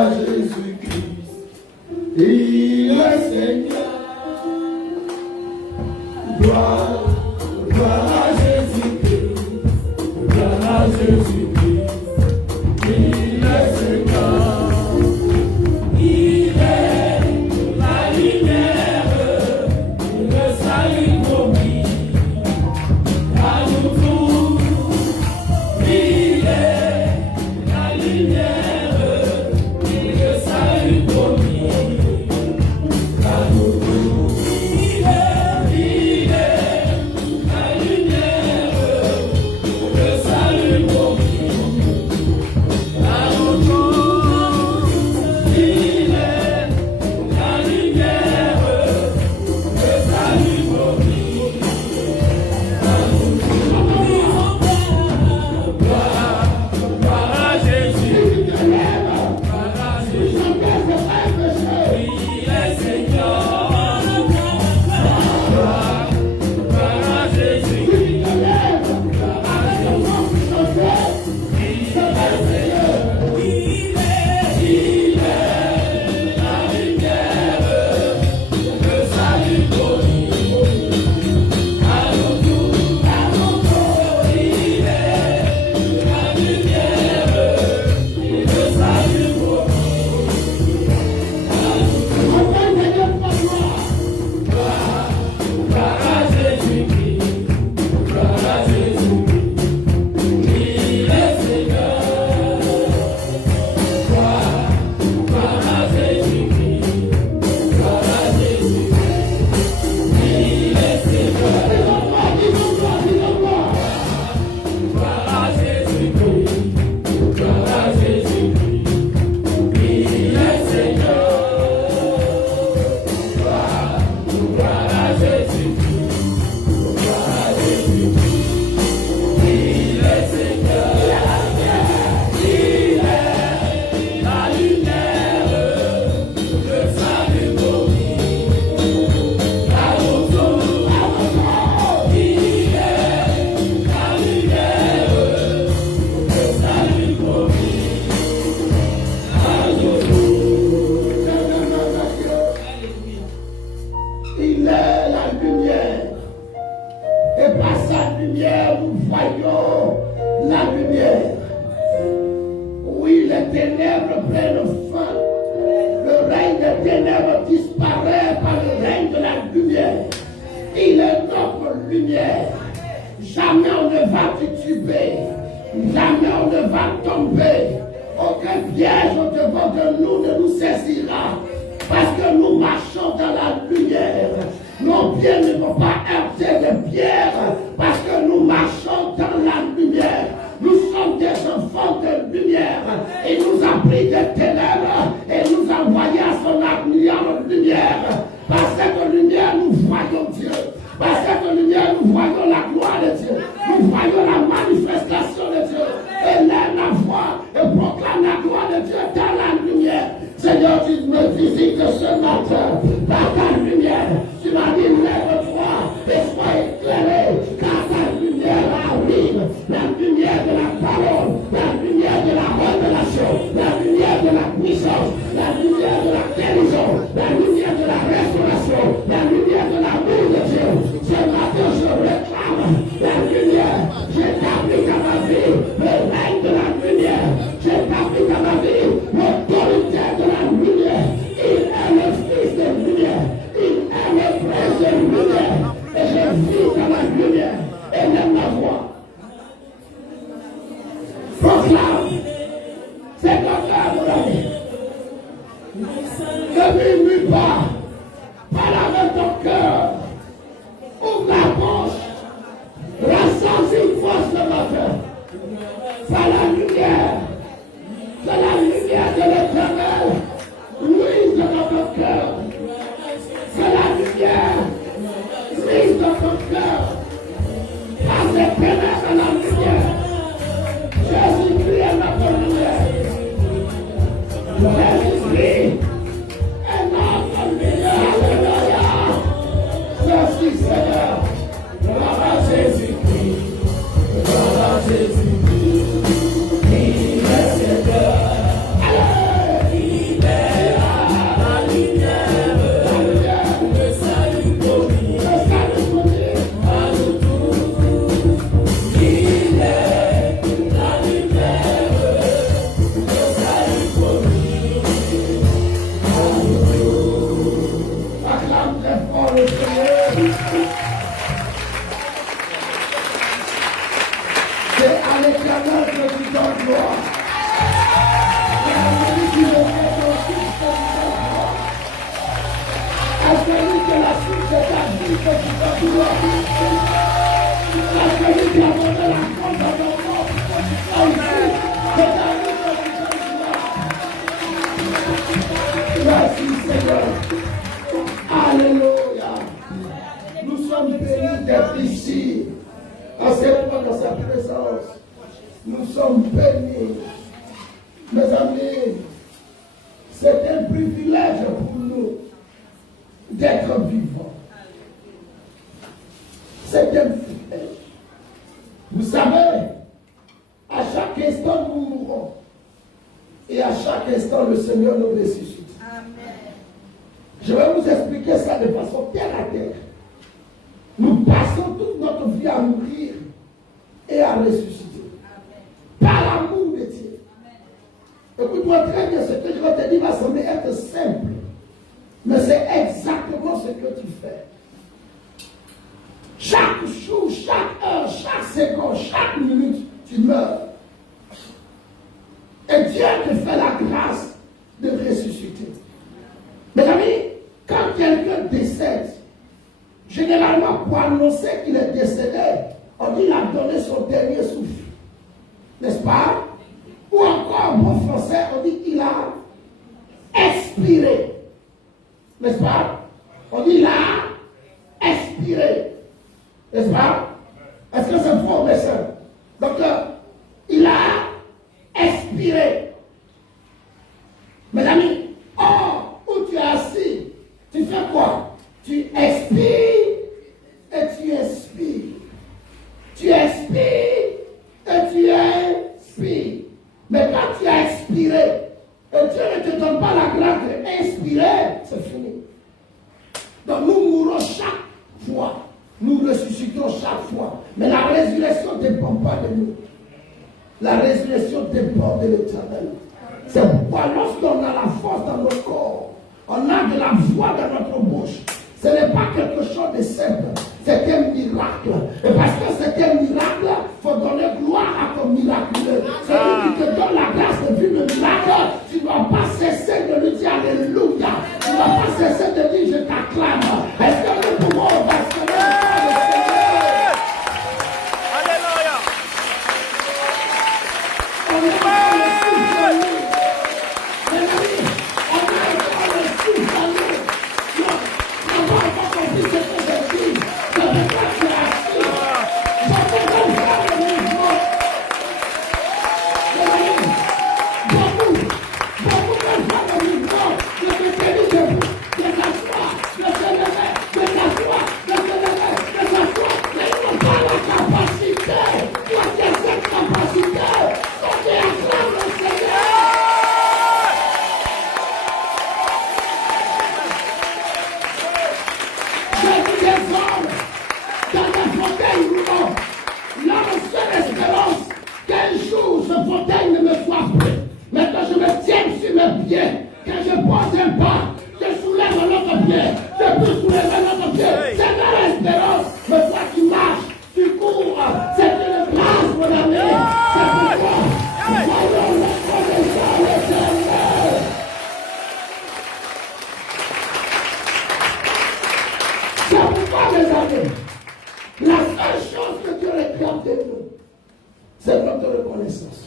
à Jésus-Christ. Il est Seigneur. Gloire à Jésus-Christ. Gloire à Jésus-Christ. Il est Seigneur. Il est la lumière, le salut promis à nous tous. Il est la lumière, le salut promis à nous tous. Il est la lumière, le salut promis à nous tous. Il est la lumière, le salut promis à nous tous. Gloire à Jésus, gloire à Jésus, il est Seigneur. Gloire à Jésus, gloire à Jésus, il est Seigneur. Il est la lumière, le salut promis à nous tous. Il est la lumière, le salut promis à nous tous. Gloire à Jésus-Christ, gloire à Jésus-Christ, il est Seigneur. Gloire à Jésus-Christ, gloire à Jésus-Christ, il est Seigneur. Gloire à Jésus-Christ, gloire à Jésus-Christ, il est Seigneur. Gloire à Jésus-Christ, gloire à Jésus-Christ, il est Seigneur. Il est la lumière, le salut promis à nous tous. Il est la lumière, le salut promis à nous tous. Il est la lumière. Et par sa lumière, nous voyons la lumière. Oui, les ténèbres prennent fin. Le règne des ténèbres disparaît par le règne de la lumière. Il est notre lumière. Jamais on ne va tituber. Jamais on ne va tomber. Aucun piège au-devant de nous ne nous saisira. Parce que nous marchons dans la lumière. Nos pieds ne vont pas heurter les pierres. Parce que nous marchons dans la lumière. Nous sommes des enfants de lumière. Il nous a pris des ténèbres et nous a envoyés à son admirable lumière. Par cette lumière, nous voyons Dieu. Par cette lumière, nous voyons la gloire de Dieu. Nous voyons la manifestation de Dieu. Élève la voix et proclame la gloire de Dieu dans la lumière. Seigneur, tu me visites ce matin par ta lumière. Tu m'as dit, lève-toi et sois éclairé, car ta lumière arrive. La lumière de la parole, la lumière de la révélation, la lumière de la puissance, la lumière de la guérison, la lumière de la restauration, la lumière de l'amour de Dieu. Ce matin, je réclame la lumière. J'établis dans ma vie le règne de la lumière. J'établis dans ma vie l'autorité de la lumière. Il est le fils de lumière. Il est le prince de lumière. Et je vis dans la lumière. Et même ma voix. Proclame. C'est notre œuvre, ami. Ne murmure pas. Parle avec ton cœur. Ouvre la bouche. Rassemble une force ce matin. Par la lumière. C'est la lumière de l'Éternel. Luise dans notre cœur. C'est la lumière. Luise dans ton cœur. Par ses ténèbres dans la lumière. Jésus-Christ est notre lumière. Jésus-Christ est notre lumière. Alléluia. Merci Seigneur. Gloire à Jésus-Christ. Gloire à Jésus-Christ. Il est Seigneur. Allez. Merci Seigneur. Alléluia. Nous sommes bénis d'être ici. En dans sa présence. Nous sommes bénis. Mes amis, c'est un privilège pour nous d'être vivants. C'est un privilège. Vous savez, à chaque instant nous mourrons. Et à chaque instant le Seigneur nous ressuscite. Amen. Je vais vous expliquer ça de façon terre à terre. Nous passons toute notre vie à mourir et à ressusciter. Amen. Par l'amour de Dieu. Écoute-moi très bien, ce que je vais te dire va sembler être simple. Mais c'est exactement ce que tu fais. Chaque jour, chaque heure, chaque seconde, chaque minute, tu meurs. Et Dieu te fait la grâce de ressusciter. Mes amis, quand quelqu'un décède, généralement pour annoncer qu'il est décédé, on dit qu'il a donné son dernier souffle. N'est-ce pas? Ou encore, en bon français, on dit qu'il a expiré. N'est-ce pas? On dit qu'il a expiré. N'est-ce pas? Est-ce que c'est faux, mes soeurs? Donc, il a expiré. Mes amis, où tu es assis, tu fais quoi? Tu expires et tu expires. Tu expires et tu expires. Mais quand tu as expiré, et Dieu ne te donne pas la grâce d'inspirer, c'est fini. Donc nous mourrons chaque fois. Nous ressuscitons chaque fois. Mais la résurrection ne dépend pas de nous. La résurrection dépend de l'Éternel. C'est pourquoi lorsqu'on a la force dans notre corps, on a de la voix dans notre bouche. Ce n'est pas quelque chose de simple. C'est un miracle. Et parce que c'est un miracle, il faut donner gloire à ton miraculeux. Celui qui te donne la grâce de vivre le miracle, tu ne dois pas cesser de lui dire Alléluia. Tu ne dois pas cesser de dire je t'acclame. Est-ce que nous pouvons basculer le Seigneur? Alléluia. On est dans le souffle en nous. Mes amis, on est dans le souffle en nous. On va pas compris ce que je dis. Je ne veux pas que tu es assis. Je ne veux pas faire le mouvement. Mes amis, beaucoup veulent faire le mouvement. Je te bénis debout. De s'asseoir, de se lever, de s'asseoir, de se lever, de s'asseoir. Mais ils n'ont pas la capacité. Toi qui as cette capacité, toi qui acclames le Seigneur. J'ai vu des hommes dans des fauteuils roulants. Leur seule espérance qu'un jour ce fauteuil ne me soit plus. Mais que je me tienne sur mes pieds, que je pose un pas, que je soulève un autre pied, je peux soulever un autre pied. C'est leur espérance. Mais toi qui marches, tu cours, c'est une grâce, mon ami. C'est pourquoi voyons le connaissant l'Éternel. C'est pourquoi, mes amis, la seule chose que Dieu réclame de nous, c'est notre reconnaissance.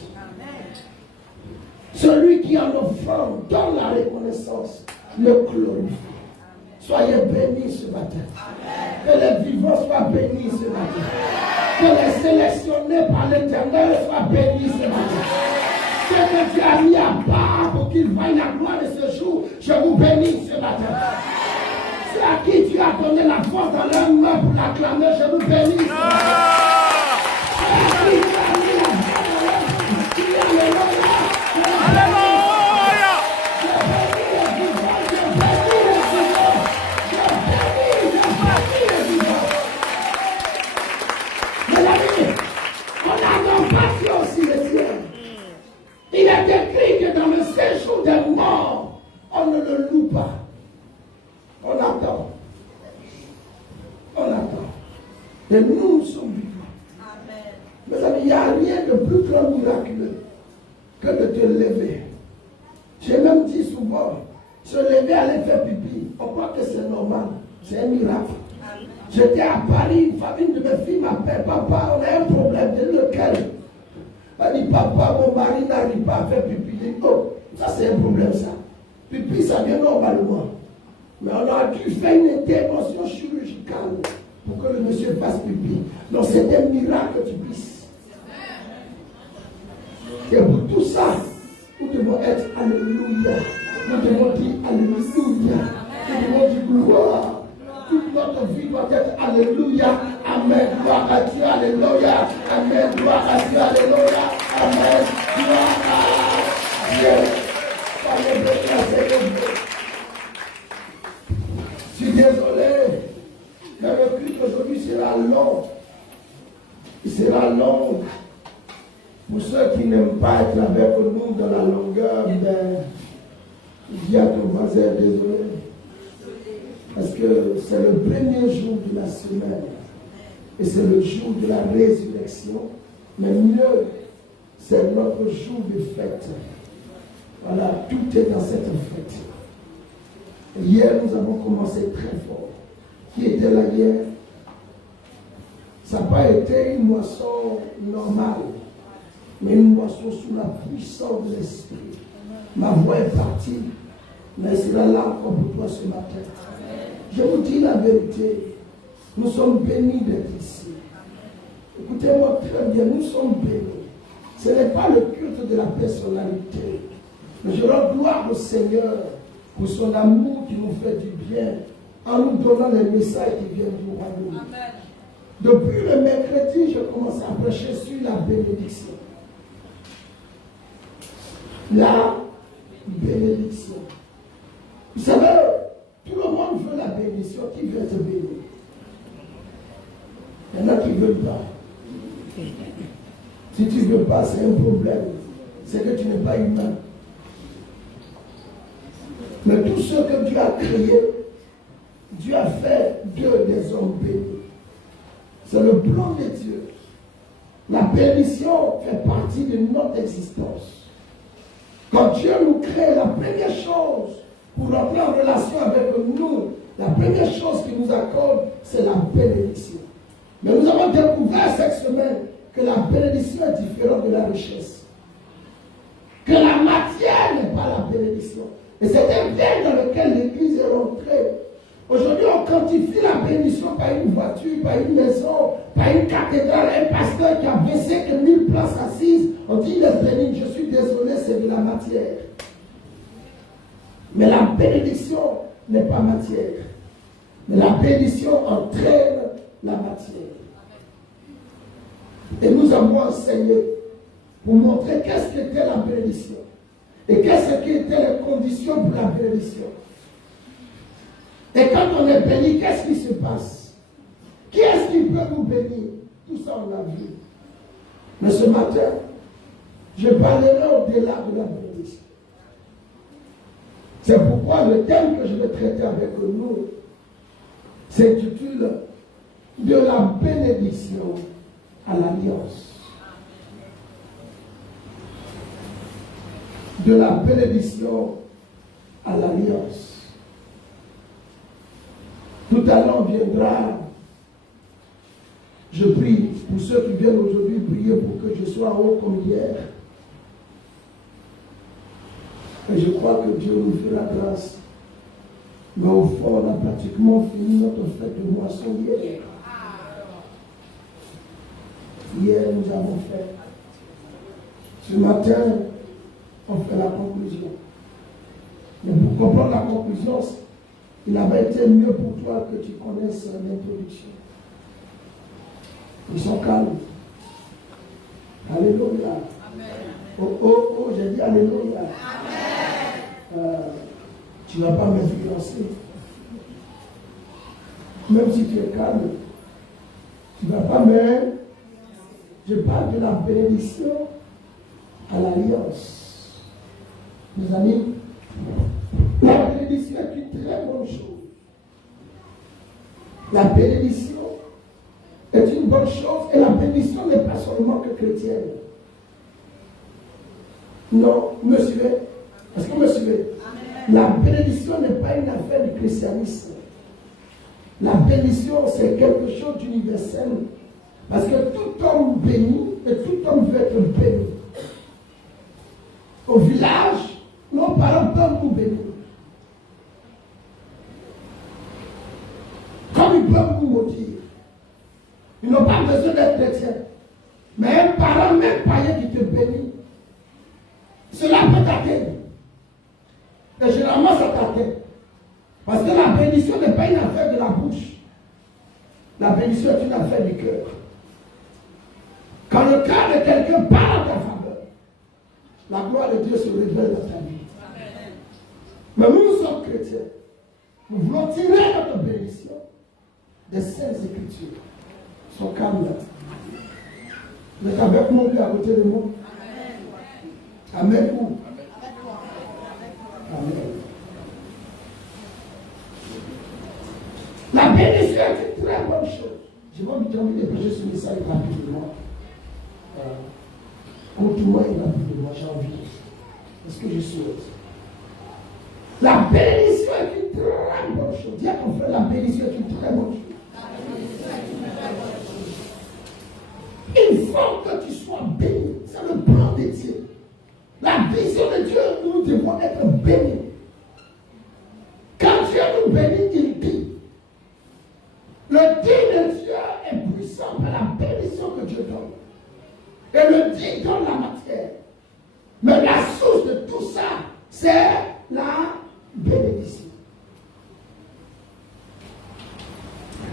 Celui qui en offrande donne la reconnaissance, le glorifie. Soyez bénis ce matin. Que les vivants soient bénis ce matin. Que les sélectionnés par l'Éternel soient bénis ce matin. Ce que tu as mis à part pour qu'il vaille la gloire de ce jour, je vous bénis ce matin. C'est à qui tu as donné la force dans leur main pour l'acclamer, je vous bénis ce matin. C'est à qui tu as mis la force dans leur main, tu as le nom. Alléluia. Mes amis, on n'attend pas Dieu aussi le ciel. Il est écrit que dans le séjour des morts, on ne le loue pas. On attend. On attend. Et nous sommes vivants. Amen. Mes amis, il n'y a rien de plus grand miraculeux que de te lever. J'ai même dit souvent, se lever, aller faire pipi, on croit que c'est normal. C'est un miracle. J'étais à Paris, une famille de mes filles m'appelle, papa, on a un problème, de lequel? Elle dit, papa, mon mari n'arrive pas à faire pipi. Je dis, oh, ça c'est un problème ça. Pipi, ça vient normalement. Mais on a dû faire une intervention chirurgicale pour que le monsieur fasse pipi. Donc c'est un miracle que tu puisses. Et pour tout ça, nous devons être alléluia. Nous devons dire alléluia. Nous devons dire gloire. Toute notre vie doit être alléluia. Amen. Gloire à Dieu. Alléluia. Amen. Gloire à Dieu. Alléluia. Amen. Gloire à Dieu. Je suis désolé. Mais le culte aujourd'hui sera long. Il sera long. Pour ceux qui n'aiment pas être avec nous dans la longueur, dis à ton voisin, désolé. Parce que c'est le premier jour de la semaine. Et c'est le jour de la résurrection. Mais mieux, c'est notre jour de fête. Voilà, tout est dans cette fête. Et hier, nous avons commencé très fort. Qui était là hier? Ça n'a pas été une moisson normale, mais une moisson sous la puissance de l'Esprit. Ma voix est partie, mais elle sera là encore pour toi ce matin. Je vous dis la vérité, nous sommes bénis d'être ici. Écoutez-moi très bien, nous sommes bénis. Ce n'est pas le culte de la personnalité, mais je rends gloire au Seigneur pour son amour qui nous fait du bien, en nous donnant les messages qui viennent du royaume. Amen. Depuis le mercredi, je commence à prêcher sur la bénédiction. La bénédiction. Vous savez, tout le monde veut la bénédiction. Qui veut être béni? Il y en a qui ne veulent pas. Si tu ne veux pas, c'est un problème. C'est que tu n'es pas humain. Mais tout ce que Dieu a créé, Dieu a fait d'eux des hommes bénis. C'est le plan de Dieu. La bénédiction fait partie de notre existence. Quand Dieu nous crée, la première chose pour rentrer en relation avec nous, la première chose qu'il nous accorde, c'est la bénédiction. Mais nous avons découvert cette semaine que la bénédiction est différente de la richesse. Que la matière n'est pas la bénédiction. Et c'est un bien dans lequel l'Église est rentrée. Aujourd'hui, on quantifie la bénédiction par une voiture, par une maison, par une cathédrale, un pasteur qui a 25 000 places assises. On dit il est béni, je suis désolé, c'est de la matière. Mais la bénédiction n'est pas matière. Mais la bénédiction entraîne la matière. Et nous avons enseigné pour montrer qu'est-ce qu'était la bénédiction. Et qu'est-ce qui étaient les conditions pour la bénédiction. Et quand on est béni, qu'est-ce qui se passe? Qui est-ce qui peut nous bénir? Tout ça, on l'a vu. Mais ce matin, je parlerai au-delà de la bénédiction. C'est pourquoi le thème que je vais traiter avec nous s'intitule de la bénédiction à l'alliance. De la bénédiction à l'alliance. Tout à l'heure viendra, je prie pour ceux qui viennent aujourd'hui prier pour que je sois haut comme hier. Et je crois que Dieu nous fait la grâce. Mais au fond, on a pratiquement fini notre fête de moisson hier. Hier, nous avons fait. Ce matin, on fait la conclusion. Mais pour comprendre la conclusion, il avait été mieux pour toi que tu connaisses l'introduction. Ils sont calmes. Alléluia. Amen. Oh, oh, oh, j'ai dit Alléluia. Amen. Tu ne vas pas m'influencer. Même si tu es calme, tu ne vas pas me... Je parle de la bénédiction à l'alliance. Mes amis, la bénédiction est une très bonne chose. La bénédiction est une bonne chose et la bénédiction n'est pas seulement que chrétienne. Non, vous me suivez? Est-ce que vous me suivez? La bénédiction n'est pas une affaire du christianisme. La bénédiction, c'est quelque chose d'universel. Parce que tout homme béni et tout homme veut être béni. Au village, nos parents peuvent nous bénir. Comme ils peuvent nous maudire. Ils n'ont pas besoin d'être chrétiens. Mais un parent, même païen qui te bénit, cela peut t'atteindre. Et généralement, ça t'atteint. Parce que la bénédiction n'est pas une affaire de la bouche. La bénédiction est une affaire du cœur. Quand le cœur de quelqu'un parle en ta faveur, la gloire de Dieu se révèle dans ta vie. Mais nous sommes chrétiens. Nous voulons tirer notre bénédiction des Saintes Écritures. Ils sont calmes là. Vous êtes avec moi à côté de moi. Amen. Amen. Amen. La bénédiction est une très bonne chose. Je vais vous terminer de prêcher ce message rapidement. Contre-moi et rapidement, j'ai envie. C'est ce que je souhaite. La bénédiction est une très bonne chose. Dis à ton frère, la bénédiction est une très bonne chose. Il faut que tu sois béni. C'est le plan de Dieu. La vision de Dieu, nous devons être bénis. Quand Dieu nous bénit, il dit. Le dit de Dieu est puissant par la bénédiction que Dieu donne. Et le dit donne la matière. Mais la source de tout ça, c'est la bénédiction.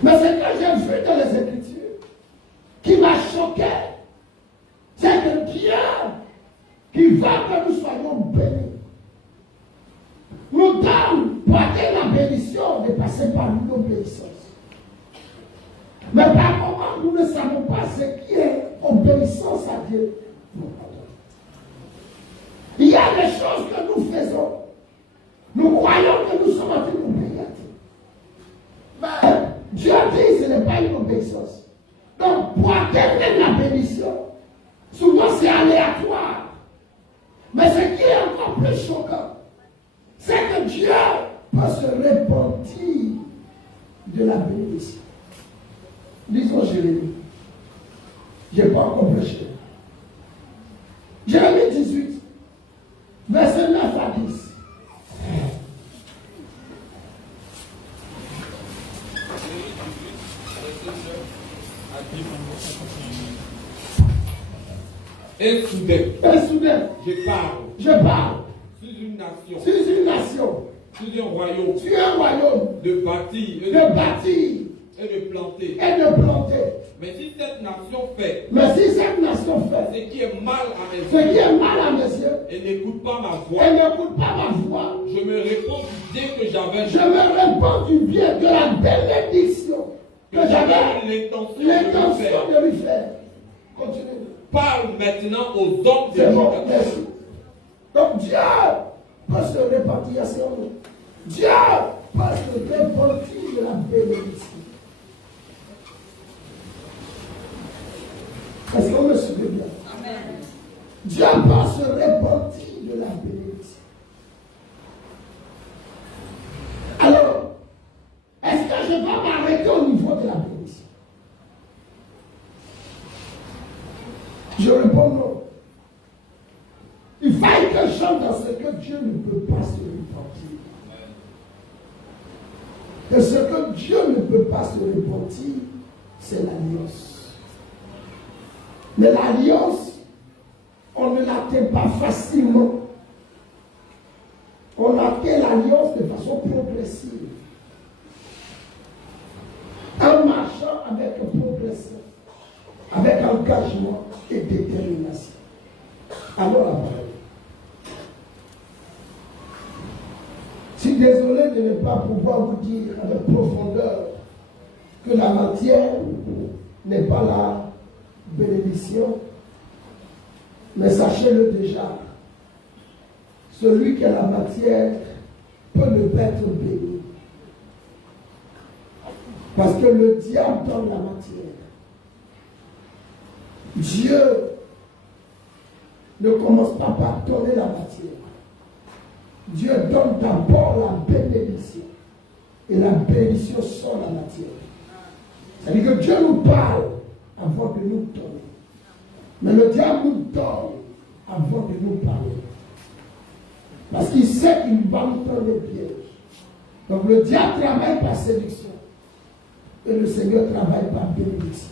Mais ce que j'ai vu dans les Écritures, qui m'a choqué, c'est que Dieu, qui veut que nous soyons bénis, nous donne pour atteindre la bénédiction de passer par l'obéissance. Mais par moment, nous ne savons pas ce qui est obéissance à Dieu. Il y a des choses que nous faisons. Nous croyons que nous sommes en train d'obéir à Dieu. Mais Dieu dit que ce n'est pas une obéissance. Donc, pour atteindre la bénédiction, souvent c'est aléatoire. Mais ce qui est encore plus choquant, c'est que Dieu peut se repentir de la bénédiction. Lisons Jérémie. Je n'ai pas encore prêché. Jérémie 18, verset 9 à 10. Et soudain, je parle sur une nation, sur un royaume, de bâtir et de planter. Mais si cette nation fait ce qui est mal à mes yeux, et n'écoute pas ma voix, je me réponds du bien que j'avais. du bien de la bénédiction que j'avais l'intention de lui faire. Continue. Parle maintenant aux hommes de C'est bon, Juda. merci. Donc Dieu peut se répartir sur nous. Dieu peut se répartir de la bénédiction. Est-ce qu'on me suit bien? Amen. Dieu peut se répartir de la bénédiction. Alors, est-ce que je vais m'arrêter au niveau de la bénédiction? Je réponds non. Il faille que j'entre dans ce que Dieu ne peut pas se repentir. Et ce que Dieu ne peut pas se repentir, c'est l'alliance. Mais l'alliance, on ne l'atteint pas facilement. On atteint l'alliance de façon progressive. En marchant avec progression, avec engagement et détermination. Alors la parole. Je suis désolé de ne pas pouvoir vous dire avec profondeur que la matière n'est pas la bénédiction, mais sachez-le déjà, celui qui a la matière peut ne pas être béni. Parce que le diable donne la matière. Dieu ne commence pas par donner la matière. Dieu donne d'abord la bénédiction. et la bénédiction sort la matière. C'est-à-dire que Dieu nous parle avant de nous donner. Mais le diable nous donne avant de nous parler. Parce qu'il sait qu'il va nous prendre les pièges. Donc le diable travaille par séduction. Et le Seigneur travaille par bénédiction.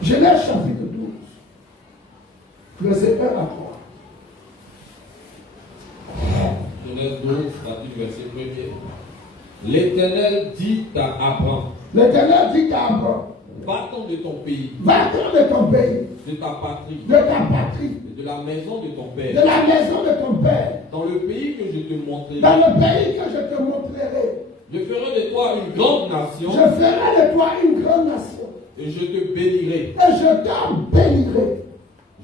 Genèse chapitre 12, verset 1 à 3. Genèse 12, verset 1er. L'Éternel dit à Abraham. L'Éternel dit à Abraham. Va-t'en de ton pays. Va-t'en de ton pays. De ta patrie. De ta patrie. De la maison de ton père. De la maison de ton père. Dans le pays que je te montrerai. Dans le pays que je te montrerai. Je ferai de toi une grande nation. Je ferai de toi une grande nation. Et je te bénirai. Et je t'en bénirai.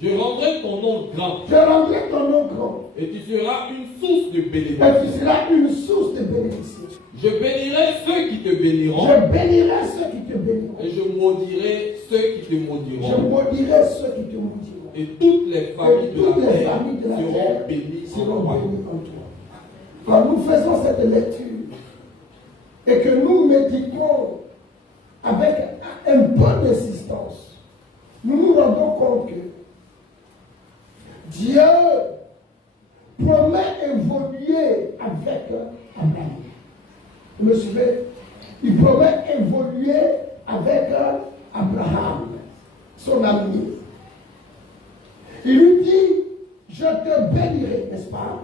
Je rendrai ton nom grand. Je rendrai ton nom grand. Et tu seras une source de bénédiction. Et tu seras une source de bénédiction. Je bénirai ceux qui te béniront. Je bénirai ceux qui te béniront. Et je maudirai ceux qui te maudiront. Je maudirai ceux qui te maudiront. Et toutes les familles de la terre seront bénies en bénies toi. en toi. Quand nous faisons cette lecture et que nous méditons avec un peu d'insistance, nous nous rendons compte que Dieu promet évoluer avec Abraham. Vous me suivez? Il promet évoluer avec Abraham, son ami. Il lui dit, je te bénirai, n'est-ce pas?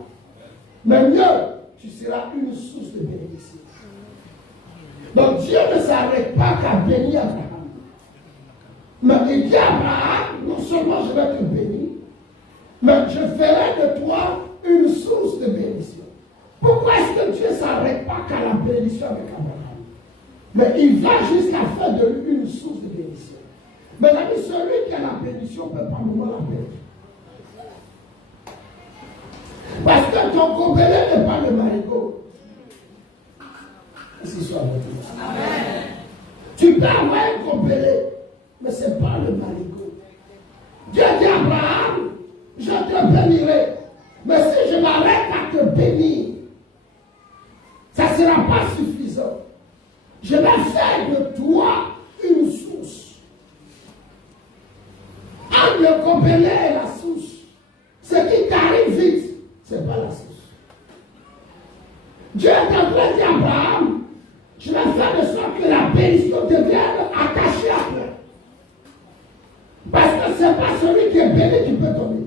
Mais mieux, tu seras une source de bénédiction. Donc Dieu ne s'arrête pas qu'à bénir Abraham. Mais il dit à Abraham, non seulement je vais te bénir, mais je ferai de toi une source de bénédiction. Pourquoi est-ce que Dieu ne s'arrête pas qu'à la bénédiction avec Abraham? Mais il va jusqu'à faire de lui une source de bénédiction. Mais celui qui a la bénédiction ne peut pas nous la bénédiction. Parce que ton gobelet n'est pas le marigot. Est-ce qu'il soit avec toi? Amen. Tu peux avoir un gobelet, mais ce n'est pas le marigot. Dieu dit à Abraham, je te bénirai. Mais si je m'arrête à te bénir, ça ne sera pas suffisant. Je vais faire de toi une source. Entre le gobelet et la source, ce qui t'arrive vite, ce n'est pas la source. Dieu est en train de dire à Abraham, je vais faire de sorte que la bénédiction devienne attachée après. Parce que ce n'est pas celui qui est béni qui peut donner.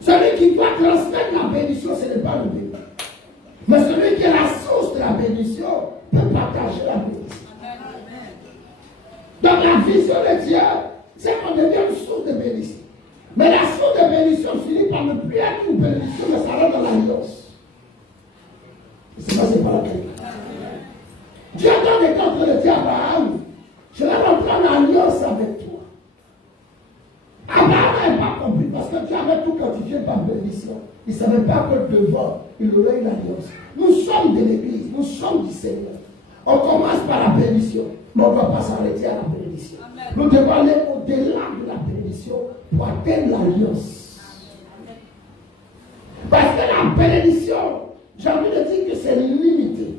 Celui qui doit transmettre la bénédiction, ce n'est pas le béni. Mais celui qui est la source de la bénédiction peut partager la bénédiction. Donc la vision de Dieu, c'est qu'on devient une source de bénédiction. Mais la source de bénédiction finit par ne plus être une bénédiction, mais ça rentre dans l'alliance. C'est pas la clé. Dieu donne des temps de dire à Abraham, je vais rentrer en alliance avec toi. Abraham n'avait pas compris parce que Dieu avait tout quantifié par bénédiction. Il ne savait pas que devant, il aurait une alliance. Nous sommes de l'Église, nous sommes du Seigneur. On commence par la bénédiction, mais on ne va pas s'arrêter à la bénédiction. Amen. Nous devons aller au-delà de la bénédiction pour atteindre l'alliance. Parce que la bénédiction, j'ai envie de dire que c'est limité.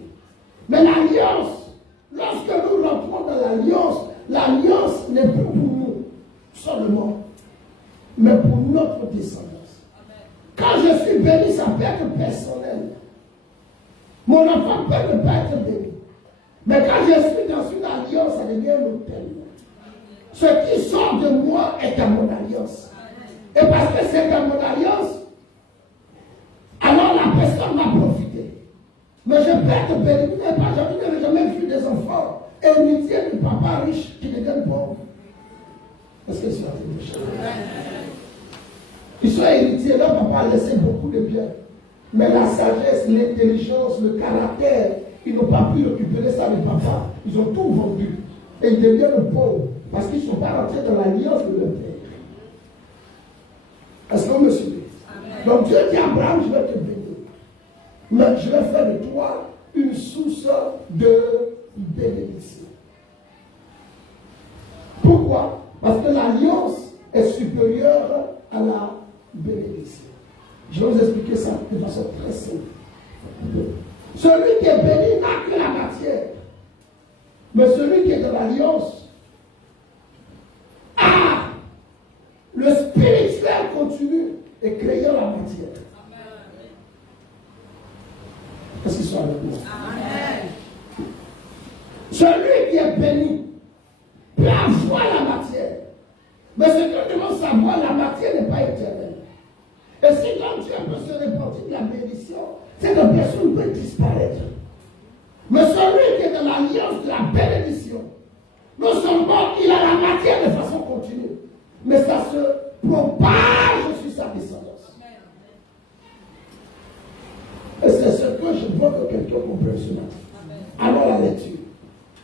Mais l'alliance, lorsque nous rentrons dans l'alliance n'est plus pour nous seulement, mais pour notre descendance. Quand je suis béni, ça peut être personnel. Mon enfant peut ne pas être béni. Mais quand je suis dans une alliance, ça devient l'autel. Ce qui sort de moi est dans mon alliance. Et parce que c'est dans mon alliance, alors la personne m'a profité. Mais je peux être béni. Je n'ai jamais vu des enfants héritiers de papa riche qui deviennent pauvres. Est-ce que c'est la Ils sont héritiers, leur papa a laissé beaucoup de biens. Mais la sagesse, l'intelligence, le caractère, ils n'ont pas pu récupérer ça de papa. Ils ont tout vendu. Et ils deviennent pauvres parce qu'ils ne sont pas rentrés dans l'alliance de leur père. Est-ce que vous me suivez? Donc Dieu dit à Abraham, je vais te bénir. Mais je vais faire de toi une source de bénédiction. Pourquoi? Parce que l'alliance est supérieure à la bénédiction. Je vais vous expliquer ça de façon très simple. Celui qui est béni n'a que la matière. Mais celui qui est de l'alliance a le spirituel continu et créant la matière. Est-ce qu'ils sont avec moi? Amen. Celui qui est béni peut avoir la matière. Mais ce que nous devons savoir, la matière n'est pas éternelle. Et si donc Dieu peut se répartir de la bénédiction, cette personne peut disparaître. Mais celui qui est dans l'alliance de la bénédiction, non seulement il a la matière de façon continue, mais ça se propage sur sa descendance. Et c'est ce que je veux que quelqu'un comprenne ce matin. Alors la lecture.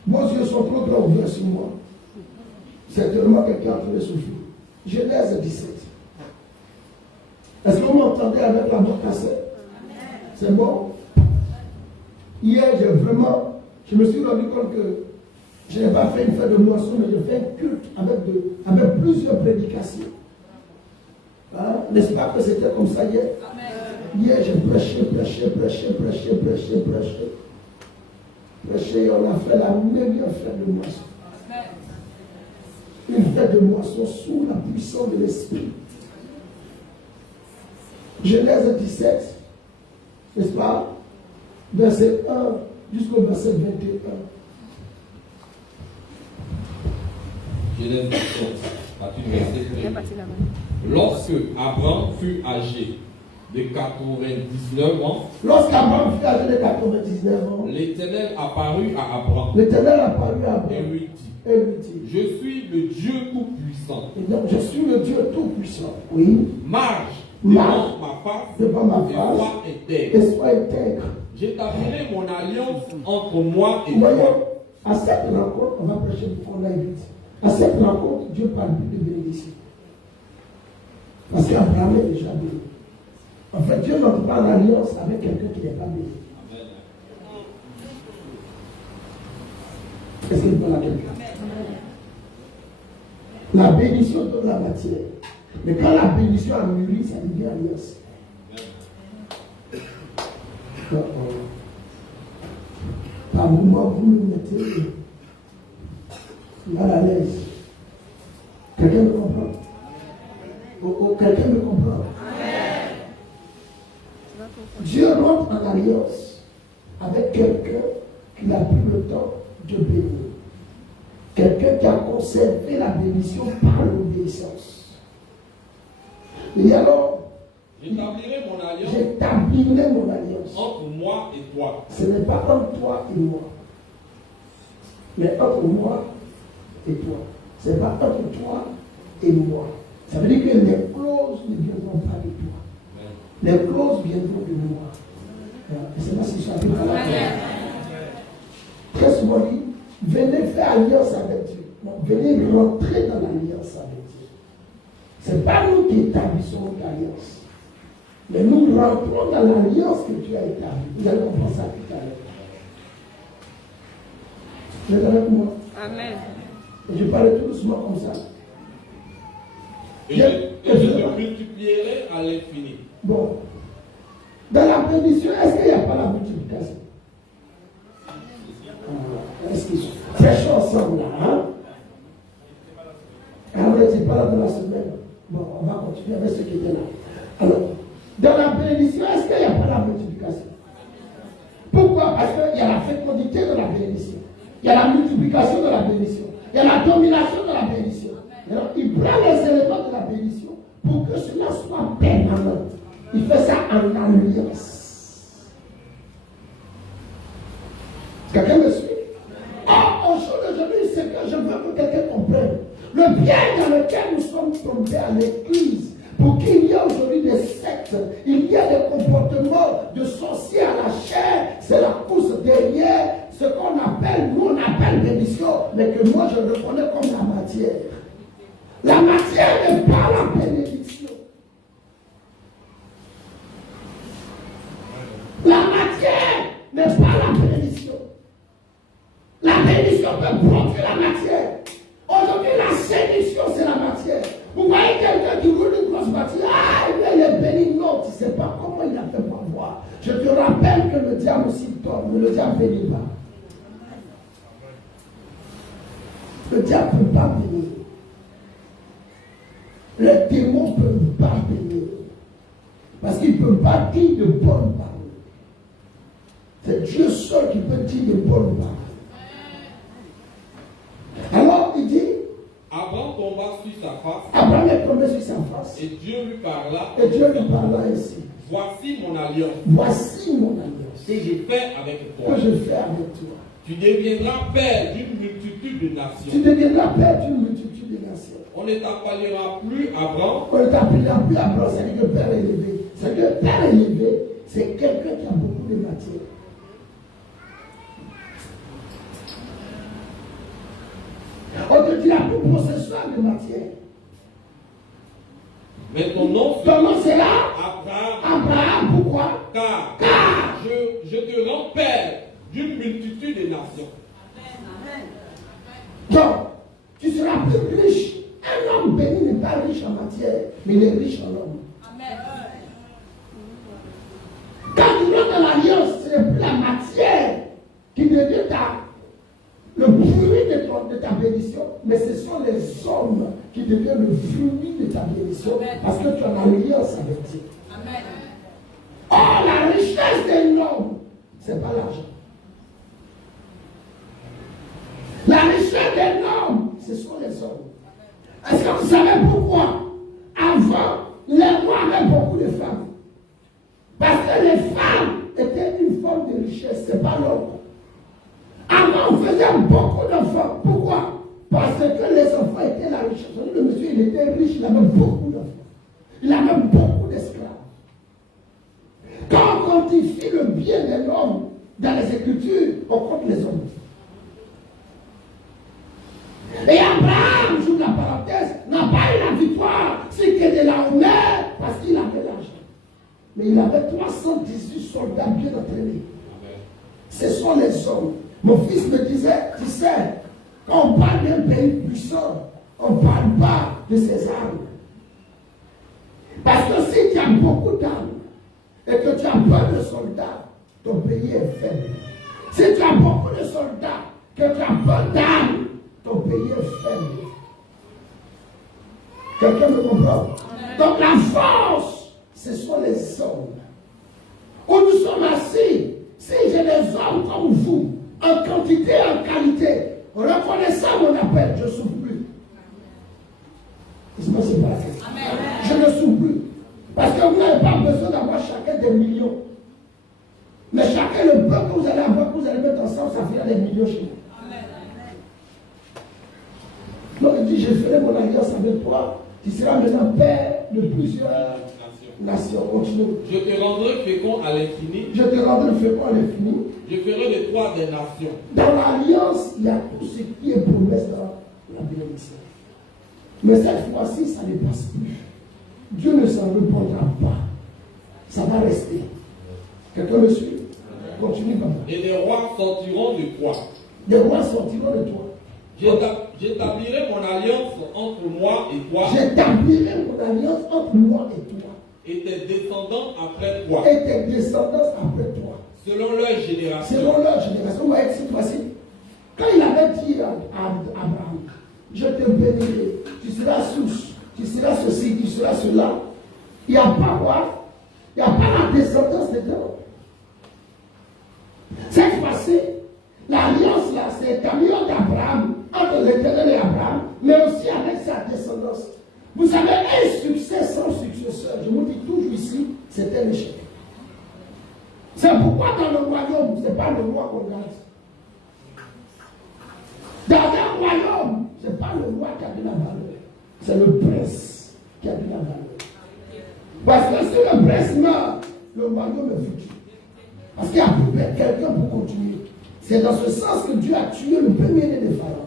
Vos yeux sont trop grands ouverts sur moi. C'est tellement quelqu'un en train de souffrir. Genèse 17. Est-ce que vous m'entendez avec la voix cassée? C'est bon? Hier, je me suis rendu compte que je n'ai pas fait une fête de moisson, mais j'ai fait un culte avec plusieurs prédications. Hein? N'est-ce pas que c'était comme ça hier? Hier, j'ai prêché. Et on a fait la meilleure fête de moisson. Une fête de moisson sous la puissance de l'Esprit. Genèse 17, n'est-ce pas? Verset 1 jusqu'au verset 21. Genèse 17, verset 1. Lorsque Abraham fut âgé de 99 ans, l'Éternel apparut à Abraham. Et lui dit, je suis le Dieu Tout-Puissant. Je suis le Dieu Tout-Puissant. Oui. Marche devant ma face, et sois intègre. J'établirai mon alliance entre moi et toi. À cette rencontre, on va prêcher du fond là vite. À cette rencontre, Dieu parle plus de bénédiction. Parce qu'Abraham est déjà béni. En fait, Dieu n'entre pas en alliance avec quelqu'un qui n'est pas béni. Est-ce qu'il parle à quelqu'un? La bénédiction donne la matière. Mais quand la bénédiction a mûri, ça devient alliance. Par moment, vous me mettez mal à l'aise. Quelqu'un me comprend? Quelqu'un me comprend? Dieu rentre en alliance avec quelqu'un qui n'a plus le temps de bénir. Quelqu'un qui a conservé la bénédiction par l'obéissance. Et alors, j'établirai mon alliance entre moi et toi. Ce n'est pas entre toi et moi, mais entre moi et toi. Ce n'est pas entre toi et moi. Ça veut dire que les clauses ne viendront pas de toi. Les clauses viendront de moi. Et c'est là si je suis à la terre. Très souvent dit, venez faire alliance avec Dieu. Non, venez rentrer dans l'alliance avec Dieu. Ce n'est pas nous qui établissons l'alliance. Mais nous rentrons dans l'alliance que Dieu a établie. Vous allez comprendre ça tout à l'heure. Vous êtes avec moi? Amen. Et je parle tout doucement comme ça. Et je te multiplierai à l'infini. Bon. Dans la bénédiction, est-ce qu'il n'y a pas la multiplication? Est-ce qu'ils sont très ensemble là? Hein? On n'était pas là de la semaine. Bon, on va continuer avec ce qui était là. Alors, dans la bénédiction, est-ce qu'il n'y a pas la multiplication? Pourquoi? Parce qu'il y a la fécondité de la bénédiction. Il y a la multiplication de la bénédiction. Il y a la domination de la bénédiction. Alors, il prend les éléments de la bénédiction pour que cela soit permanent. Il fait ça en alliance. Quelqu'un me suit? Au jour d'aujourd'hui, c'est que je veux que quelqu'un comprenne. Le piège dans lequel nous sommes tombés à l'église, pour qu'il y ait aujourd'hui des sectes, il y a des comportements de sorciers à la chair, c'est la course derrière ce qu'on appelle, nous on appelle bénédiction, mais que moi je reconnais comme la matière. La matière n'est pas la bénédiction. La matière n'est pas la bénédiction. La bénédiction peut produire la matière. Aujourd'hui, la séduction, c'est la matière. Vous voyez quelqu'un qui roule une grosse matière, il est béni. Non, tu ne sais pas comment il a fait pour voir. Je te rappelle le diable aussi tombe, mais le diable ne bénit pas. Le diable ne peut pas bénir. Les démons ne peuvent pas bénir. Parce qu'il ne peut pas dire de bonnes paroles. C'est Dieu seul qui peut dire de bonnes paroles. Alors il dit, Abraham tomba sur sa face. Abraham est tombé sur sa face. Et Dieu lui parla. Et Dieu lui parla ainsi. Voici mon alliance. Voici mon alliance. Que je fais avec toi. Que je fais avec toi. Tu deviendras père d'une multitude de nations. Tu deviendras père d'une multitude de nations. On ne t'appellera plus Abraham. On ne t'appellera plus Abraham, c'est le père élevé. C'est le père élevé, c'est quelqu'un qui a beaucoup de matière. On te dira plus possesseur de matière. Mais ton nom c'est là Abraham. Abraham, pourquoi? Car je te rends père d'une multitude de nations. Donc, tu seras plus riche. Un homme béni n'est pas riche en matière, mais il est riche en homme. Quand tu rentres dans l'alliance, ce n'est plus la matière qui devient le fruit de ta bénédiction, mais ce sont les hommes qui deviennent le fruit de ta bénédiction parce que tu as l'alliance avec Dieu. Or, la richesse d'un homme, ce n'est pas l'argent. La richesse d'un homme, ce sont les hommes. Est-ce que vous savez pourquoi? Avant, les rois avaient beaucoup de femmes. Parce que les femmes étaient une forme de richesse, ce n'est pas l'homme. Avant, on faisait beaucoup d'enfants. Pourquoi? Parce que les enfants étaient la richesse. Le monsieur, il était riche, il avait beaucoup d'enfants. Il avait beaucoup d'esclaves. Quand on quantifie le bien de l'homme dans les Écritures, on compte les hommes. Et Abraham, j'ouvre la parenthèse, n'a pas eu la victoire, c'est que de la mer, parce qu'il avait l'argent. Mais il avait 318 soldats bien entraînés. Ce sont les hommes. Mon fils me disait, tu sais, quand on parle d'un pays puissant, on ne parle pas de ses armes. Parce que si tu as beaucoup d'armes et que tu as peu de soldats, ton pays est faible. Si tu as beaucoup de soldats, que tu as peu d'armes, ton pays est faible. Quelqu'un me comprend? Donc la force, ce sont les hommes. Où nous sommes assis, si j'ai des hommes comme vous, en quantité et en qualité, reconnaissant mon appel, je ne souffre plus. C'est pas la question. Je ne souffre plus. Parce que vous n'avez pas besoin d'avoir chacun des millions. Mais chacun le peu que vous allez avoir, que vous allez mettre ensemble, ça fera des millions chez vous. Donc il dit, je ferai mon alliance avec toi. Tu seras maintenant père de plusieurs nations. Continue. Je te rendrai fécond à l'infini. Je te rendrai fécond à l'infini. Je ferai de toi des nations. Dans l'alliance, il y a tout ce qui est promesse dans la bénédiction. Mais cette fois-ci, ça ne passe plus. Dieu ne s'en répondra pas. Ça va rester. Quelqu'un me suit? Continue comme ça. Et les rois sortiront de toi. Les rois sortiront de toi. J'établirai mon alliance entre moi et toi. J'établirai mon alliance entre moi et toi. Et tes descendants après toi. Et tes descendants après toi. Selon leur génération. Selon leur génération. Vous voyez cette fois-ci. Quand il avait dit à Abraham, je te bénirai, tu seras souche, tu seras ceci, tu seras cela. Il n'y a pas quoi? Il n'y a pas la descendance dedans. Cette fois-ci, l'alliance là, c'est l'établie d'Abraham, entre l'Éternel et Abraham, mais aussi avec sa descendance. Vous savez, un succès sans successeur, je vous dis toujours ici, c'est un échec. C'est pourquoi dans le royaume, ce n'est pas le roi qu'on garde. Dans un royaume, ce n'est pas le roi qui a de la valeur, c'est le prince qui a de la valeur. Parce que si le prince meurt, le royaume est foutu. Parce qu'il y a plus quelqu'un pour continuer. C'est dans ce sens que Dieu a tué le premier-né des pharaons.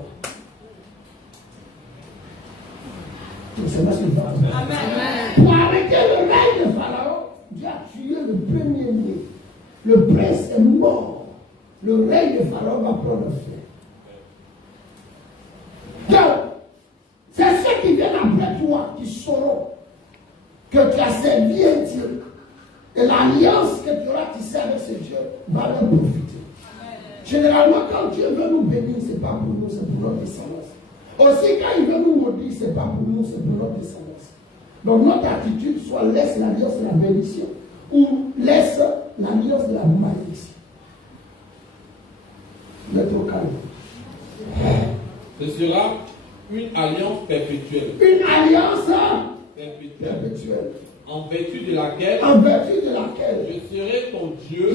C'est là ce que Amen. Pour arrêter le règne de Pharaon, Dieu a tué le premier-né. Le prince est mort. Le règne de Pharaon va prendre fin. Donc, c'est ceux qui viennent après toi qui sauront que tu as servi un Dieu Et l'alliance que tu auras tissée avec ce Dieu va leur profiter. Généralement, quand Dieu veut nous bénir, ce n'est pas pour nous, c'est pour notre descendance. Aussi, quand il veut nous maudire, ce n'est pas pour nous, c'est pour notre descendance. Donc, notre attitude, soit laisse l'alliance de la bénédiction ou laisse l'alliance de la malédiction. Vous êtes au calme. Ce sera une alliance perpétuelle. Une alliance perpétuelle. En vertu de laquelle je serai ton Dieu.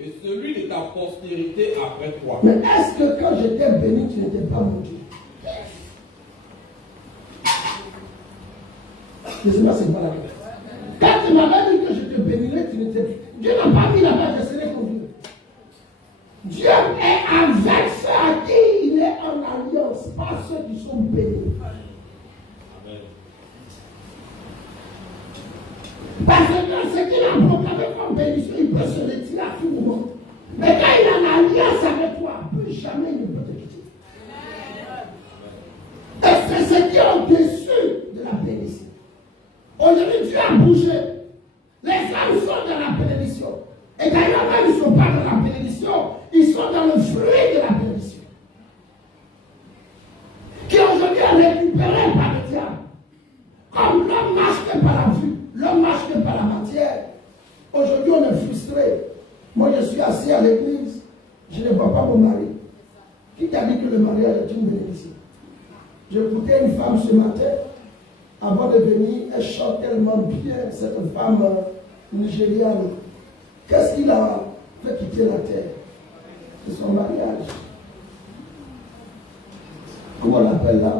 Et celui de ta postérité après toi. Mais est-ce que quand j'étais béni, tu n'étais pas mon Dieu? Laissez-moi, c'est pas la question. Quand tu m'avais dit que je te bénirais, tu n'étais plus. Dieu n'a pas mis là-bas, je serai ton Dieu. Dieu est avec ceux à qui il est en alliance, pas ceux qui sont bénis. Amen. Parce que ce qu'il a proclamé comme bénédiction, il peut se retirer à tout moment. Mais quand il est en alliance avec toi, plus jamais il ne peut te quitter. Et c'est ce qui est au-dessus de la bénédiction. Aujourd'hui, Dieu a bougé. Les femmes sont dans la bénédiction. Et d'ailleurs, quand ils ne sont pas dans la bénédiction, ils sont dans le fruit de la bénédiction. Qui aujourd'hui est récupéré par le diable. Comme l'homme marche que par la vue, l'homme marche que par la matière. Aujourd'hui, on est frustré. Moi, je suis assis à l'église, je ne vois pas mon mari. Qui t'a dit que le mariage est une bénédiction? J'écoutais une femme ce matin, avant de venir, elle chante tellement bien, cette femme nigériane. Qu'est-ce qu'il a fait quitter la terre? C'est son mariage. Comment on l'appelle là?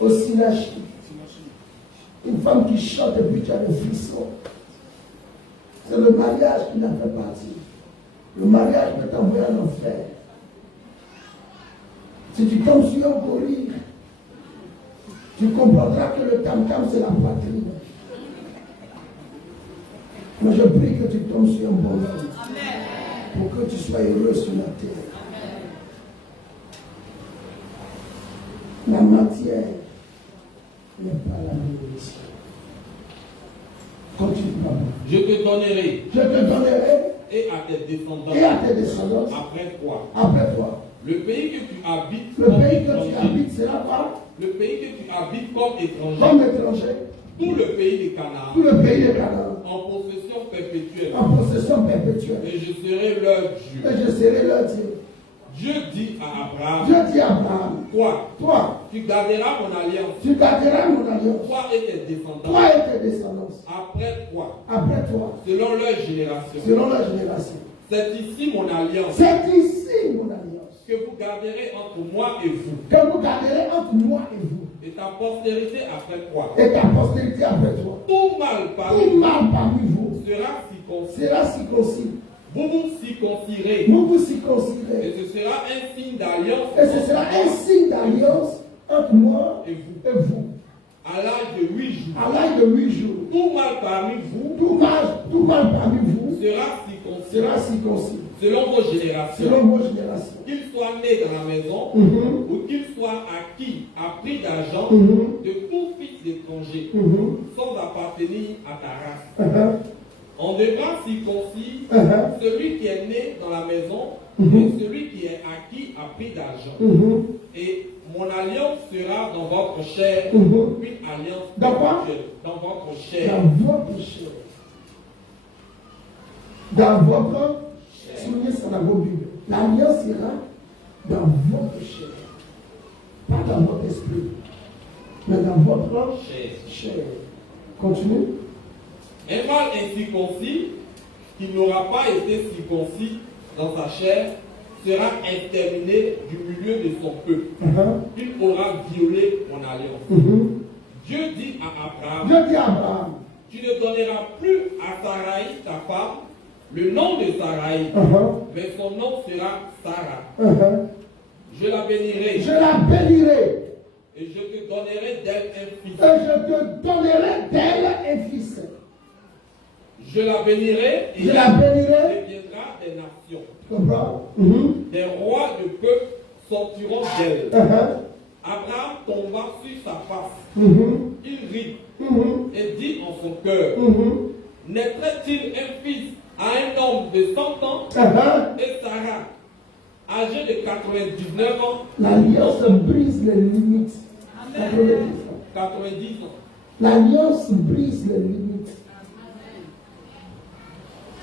Au Sinachi. Une femme qui chante et puis tu as le frisson. C'est le mariage qui l'a fait partir. Le mariage peut t'envoyer en enfer. Si tu tombes sur un gorille, tu comprendras que le tam-tam c'est la poitrine. Mais je prie que tu tombes sur un bon homme. Pour que tu sois heureux sur la terre. La matière n'est pas la bénédiction. Continue, papa. Je te donnerai. Et à tes descendants. Après toi. Le pays que tu habites. C'est là-bas. Le pays que tu habites comme étranger. Tout le pays de Canaan. En possession perpétuelle. Et je serai leur Dieu. Dieu dit à Abraham. Toi. Tu garderas mon alliance. Toi et tes descendants. Après toi. Selon leur génération. C'est ici mon alliance. Que vous garderez entre moi et vous. Et ta postérité après toi. Tout mal parmi vous sera circoncis. Vous vous circoncirez. Et ce sera un signe d'alliance. Entre moi et vous. À l'âge de 8 jours. Tout mal parmi vous sera circoncis. Selon vos générations. Qu'il soit né dans la maison ou qu'il soit acquis à prix d'argent de tout fils d'étranger sans appartenir à ta race. On devra circoncire celui qui est né dans la maison et celui qui est acquis à prix d'argent. Et mon alliance sera dans votre chair, une alliance perpétuelle. Dans votre chair. Dans votre souvenez ça dans vos Bibles. L'alliance sera dans votre chair. Pas dans votre esprit. Mais dans votre chair. Continue. Un mâle incirconcis qui n'aura pas été circoncis dans sa chair sera exterminé du milieu de son peuple. Il aura violé mon alliance. Dieu dit à Abraham, tu ne donneras plus à Sarai, ta femme, le nom de Sarai, mais son nom sera Sarah. Je la bénirai. Et je te donnerai d'elle un fils. Je la bénirai et elle deviendra des nations. Des rois de peuple sortiront d'elle. Abraham tomba sur sa face. Il rit et dit en son cœur, naîtrait-il un fils à un homme de 100 ans et Sarah, âgée de 99 ans? L'alliance brise les limites. 90 ans. L'alliance brise les limites.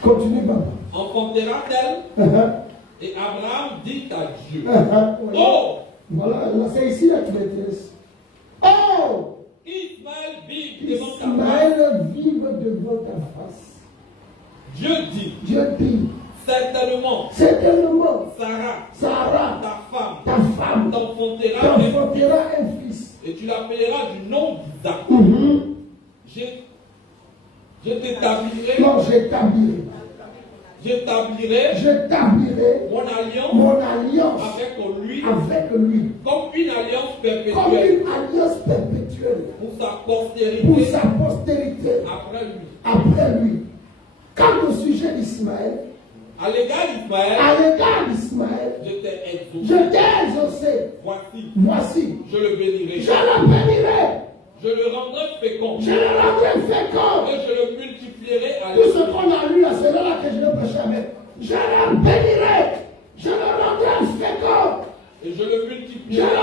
Continue, papa. Enfantera-t-elle? Et Abraham dit à Dieu, oh! Voilà, c'est ici là qui m'intéresse. Oh! Ismaël vive devant ta face. Ismaël vive devant ta face. Dieu dit, certainement, Sarah, ta femme, t'enfantera un fils. Et tu l'appelleras du nom d'Isaac. Je t'établirai. Non, J'établirai mon alliance avec lui comme une alliance perpétuelle pour sa postérité après lui. Quant au sujet d'Ismaël, à l'égard d'Ismaël, je t'ai exaucé. Voici, je le bénirai. Je le rendrai fécond. Et je le multiplierai à tout ce qu'on a lu là, c'est là que je ne peux jamais. Je le bénirai. Je le rendrai fécond. Et je le multiplierai à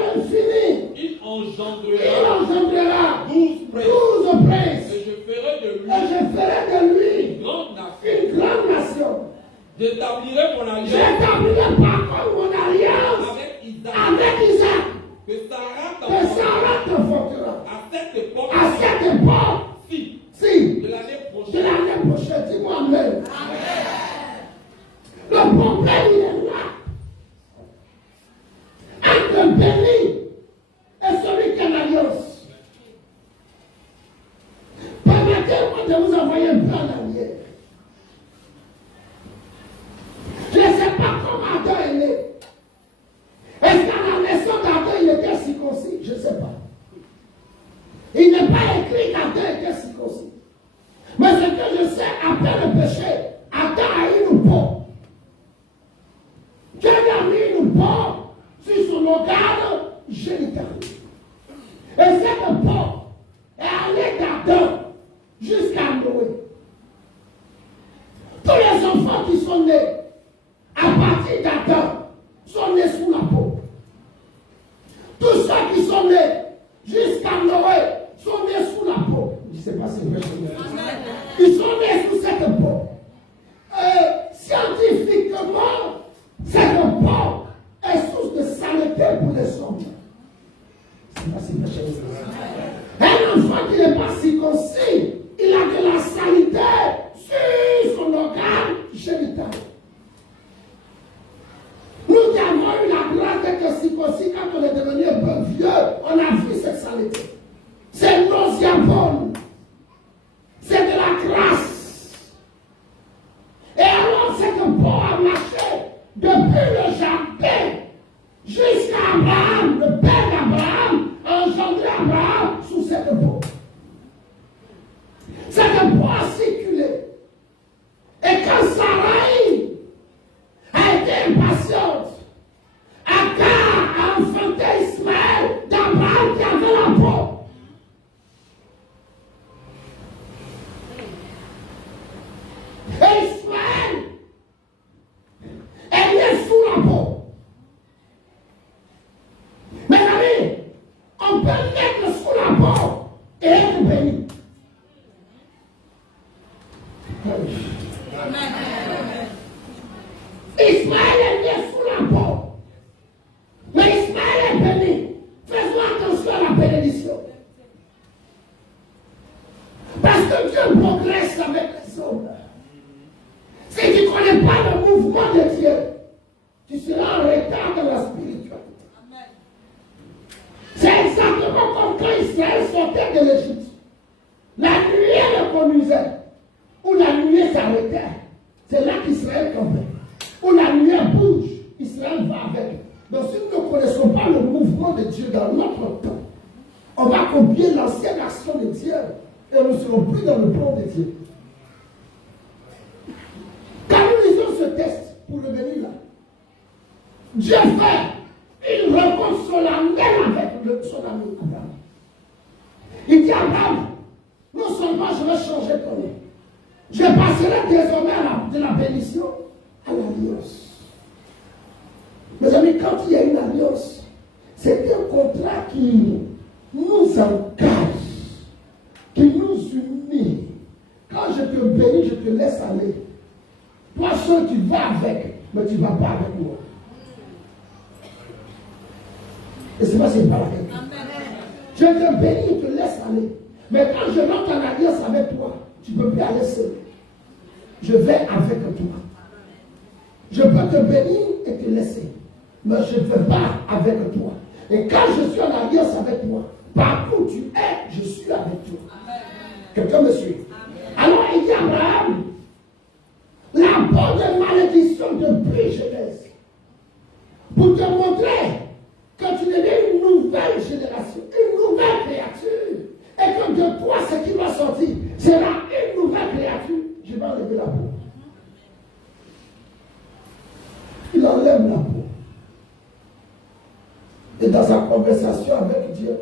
l'infini. Il engendrera 12 princes. Et je ferai de lui une grande nation. J'établirai mon alliance avec Isaac. Que Sarah t'enfantera. À cette époque. Si. De l'année prochaine. Dis-moi amen. Le problème, il est là. Entre béni et celui qui a l'alliance. Permettez-moi de vous envoyer un peu en arrière. Je ne sais pas comment Adam est né. Est-ce qu'à la naissance d'Adam, il était circoncis? Je ne sais pas. Il n'est pas écrit qu'Adam était circoncis. Mais ce que je sais, après le péché, Adam a eu une peau. Dieu a mis une peau sur son organe génital. Et cette peau est allée d'Adam jusqu'à Noé. Tous les enfants qui sont nés à partir d'Adam sont nés sous la peau. Tous ceux qui sont nés jusqu'à Noé sont nés sous la peau. Je ne sais pas si c'est vrai. Ils sont nés sous cette peau. Scientifiquement, cette peau est source de saleté pour les hommes. C'est pas si vrai. Un enfant qui n'est pas circoncis, il a de la saleté sur son organe génital. Nous avons eu la grâce d'être circoncis quand on est devenu un peu vieux, on a vu cette saleté. C'est nauséabond. C'est de la grâce. Et alors cette peau a marché depuis le jardin jusqu'à Abraham, le père d'Abraham, a engendré Abraham sous cette peau. Cette peau a circulé. Et quand Sarai a été impatiente, Agar a enfanté Ismaël d'Abraham qui avait la peau. Et Ismaël est né sous la peau. Mes amis, on peut mettre sous la peau et être béni. Ismaël est né sous la peau. Mais Ismaël est béni. Faisons attention à la bénédiction. Parce que Dieu progresse avec les hommes. Si tu ne connais pas le mouvement de Dieu, tu seras en retard dans la spiritualité. C'est exactement comme quand Israël sortait de l'Égypte. La nuée le conduisait. Où la nuée s'arrêtait. C'est là qu'Israël tombait. Où la nuée bouge, Israël va avec. Donc si nous ne connaissons pas le mouvement de Dieu dans notre temps, on va copier l'ancienne action de Dieu et nous ne serons plus dans le plan de Dieu. Quand nous lisons ce texte, pour revenir là, Dieu fait une ami Abraham. Il dit Abraham, non seulement je vais changer ton nom, je passerai désormais de la bénédiction à l'alliance. Mes amis, quand il y a une alliance, c'est un contrat qui nous engage, qui nous unit. Quand je te bénis, je te laisse aller. Toi seul, tu vas avec, mais tu ne vas pas avec moi. Et c'est pas si pas la quelqu'un. Je te bénis, je te laisse aller. Mais quand je rentre en alliance avec toi, tu ne peux plus aller seul. Je vais avec toi. Je peux te bénir et te laisser. Mais je ne vais pas avec toi. Et quand je suis en alliance avec toi, partout où tu es, je suis avec toi. Quelqu'un me suit? Alors il dit à Abraham, la bonne malédiction depuis Genèse, pour te montrer que tu deviens une nouvelle génération, une nouvelle créature, et que de toi, ce qui va sortir sera une nouvelle créature. Je vais enlever la peau. Il enlève la peau. Et dans sa conversation avec Dieu,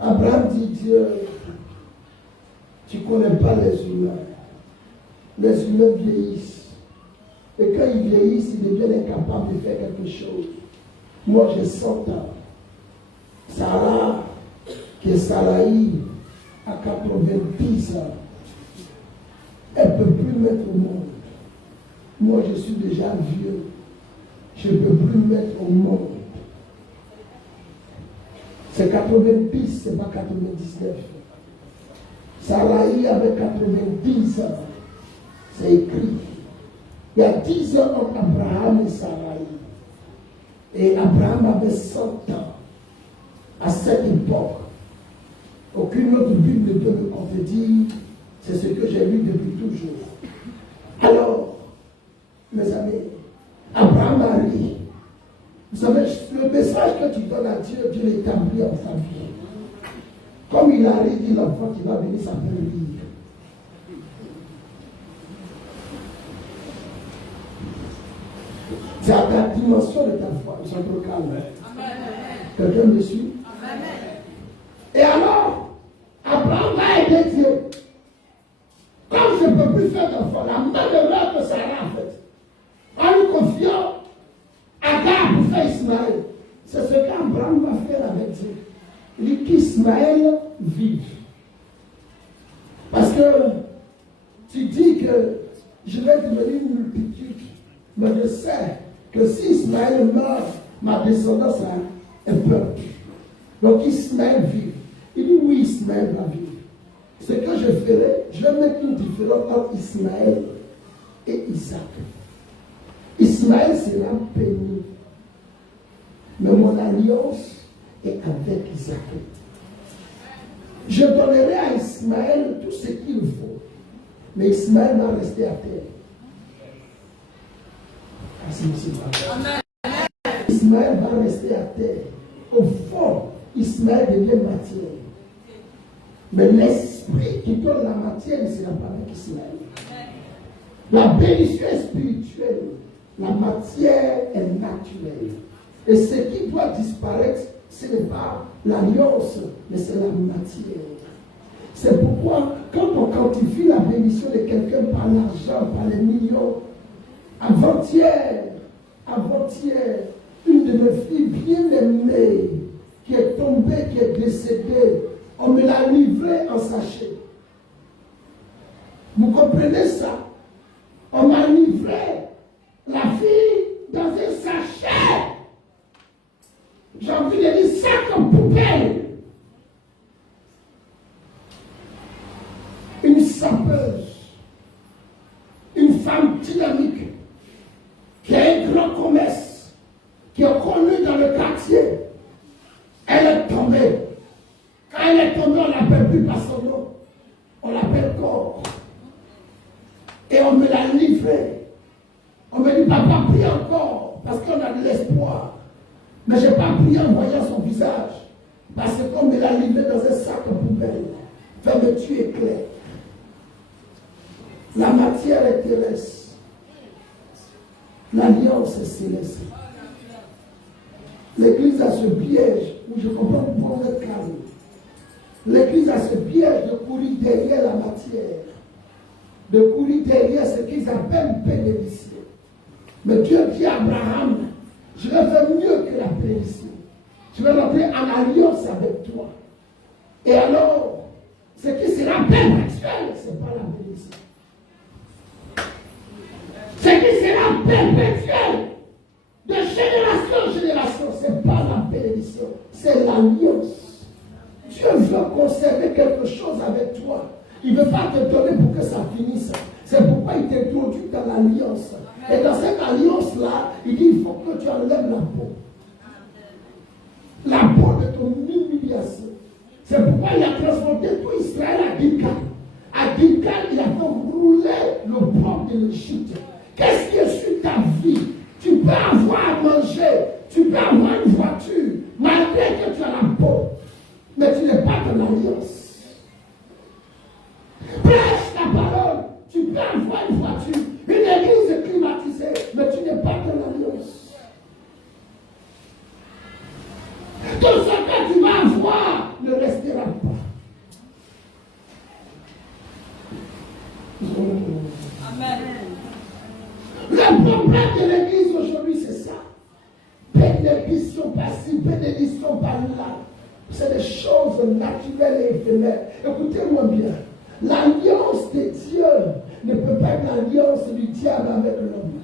Abraham dit, Dieu, tu ne connais pas les humains. Les humains vieillissent. Et quand ils vieillissent, ils deviennent incapables de faire quelque chose. Moi, j'ai 100 ans. Sarah, qui est Sarai, à 90 ans, elle ne peut plus mettre au monde. Moi, je suis déjà vieux. Je ne peux plus mettre au monde. C'est 90, ce n'est pas 99. Sarai avait 90 ans. C'est écrit. Il y a 10 ans entre Abraham et Sarai. Et Abraham avait 100 ans. À cette époque, aucune autre Bible ne peut me contredire. C'est ce que j'ai lu depuis toujours. Alors, mes amis, Abraham a ri. Vous savez, le message que tu donnes à Dieu, Dieu l'établit en ta vie. Comme il a ri, dit l'enfant qui va venir s'appeler rire. C'est à la dimension de ta foi. Ils sont trop calmes. Quelqu'un me suit? Et alors, Abraham va aider Dieu. Comme je ne peux plus faire d'enfant, la même erreur que Sarah a faite, en lui confiant Agar pour faire Ismaël, c'est ce qu'Abraham va faire avec Dieu. Il dit qu'Ismaël vive. Parce que tu dis que je vais devenir une multitude, mais je sais que si Ismaël meurt, ma descendance est peur. Donc Ismaël vive. Il dit oui, Ismaël va vivre. Ce que je ferai, je vais mettre une différence entre Ismaël et Isaac. Ismaël sera béni. Mais mon alliance est avec Isaac. Je donnerai à Ismaël tout ce qu'il faut. Mais Ismaël va rester à terre. Ismaël va rester à terre. Au fond, Ismaël devient matière. Mais l'esprit qui donne la matière ne sera pas avec Ismaël. La bénédiction est spirituelle. La matière est naturelle. Et ce qui doit disparaître, ce n'est pas l'alliance, mais c'est la matière. C'est pourquoi, quand on quantifie la bénédiction de quelqu'un par l'argent, par les millions, avant-hier, une de mes filles bien aimée, qui est tombée, qui est décédée, on me l'a livrée en sachet. Vous comprenez ça? On m'a livré la fille dans un sachet. J'ai envie de dire ça comme poubelle. Une sapeuse, une femme dynamique, qui a un grand commerce, qui est connue dans le quartier. Elle est tombée. Quand elle est tombée, on ne l'appelle plus par son nom. On l'appelle corps. Et on me l'a livré. On me dit, papa, prie encore, parce qu'on a de l'espoir. Mais je n'ai pas prié en voyant son visage, parce qu'on me l'a livré dans un sac à poubelle. Fermeture éclair. La matière est terrestre. L'alliance est céleste. L'Église a ce piège où je comprends pour être calme. L'Église a ce piège de courir derrière la matière, de courir derrière ce qu'ils appellent bénédiction. Mais Dieu dit à Abraham, je vais faire mieux que la bénédiction. Je vais rentrer en alliance avec toi. Et alors, ce qui sera perpétuel, ce n'est pas la bénédiction. Ce qui sera perpétuel, de génération en génération, ce n'est pas la bénédiction, c'est l'alliance. Dieu veut conserver quelque chose avec toi. Il ne veut pas te donner pour que ça finisse. C'est pourquoi il t'introduit dans l'alliance. Et dans cette alliance-là, il dit, il faut que tu enlèves la peau. La peau de ton humiliation. C'est pourquoi il a transporté tout Israël à Gilgal. À Gilgal, il a fait rouler le bois de l'Égypte. Qu'est-ce qui est sur ta vie? Tu peux avoir à manger, tu peux avoir une voiture, malgré que tu as la peau. Mais tu n'es pas dans l'alliance. Prêche la parole, tu peux avoir une voiture, une église climatisée, mais tu n'es pas dans l'alliance. Tout ce que tu vas avoir ne restera pas. Amen. Le problème de l'église aujourd'hui, c'est ça. Bénédiction par-ci, bénédiction par-là. C'est des choses naturelles et éphémères. Écoutez-moi bien. L'alliance de Dieu ne peut pas être l'alliance du diable avec l'homme.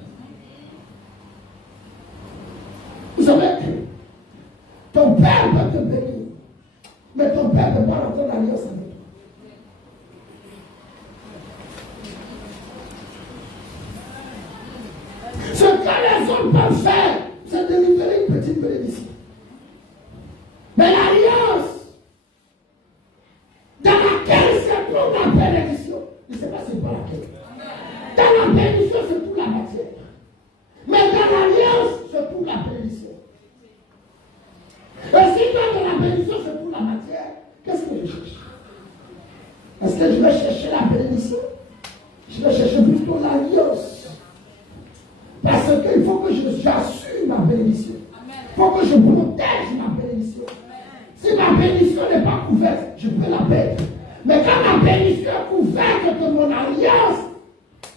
Vous savez que ton père peut te bénir, mais ton père ne peut pas rentrer en alliance avec toi. Ce que les hommes peuvent faire, c'est de libérer une petite bénédiction. Mais l'alliance dans laquelle se trouve la bénédiction, je ne sais pas si c'est pas laquelle. Dans la bénédiction, se trouve la matière. Mais dans l'alliance, se trouve la bénédiction. Et si dans la bénédiction, se trouve la matière, qu'est-ce que je cherche? Est-ce que je vais chercher la bénédiction? Je vais chercher plutôt l'alliance. Parce qu'il faut que j'assure ma bénédiction. Il faut que je protège ma bénédiction. Si ma bénédiction n'est pas couverte, je peux la perdre. Mais quand ma bénédiction est couverte de mon alliance,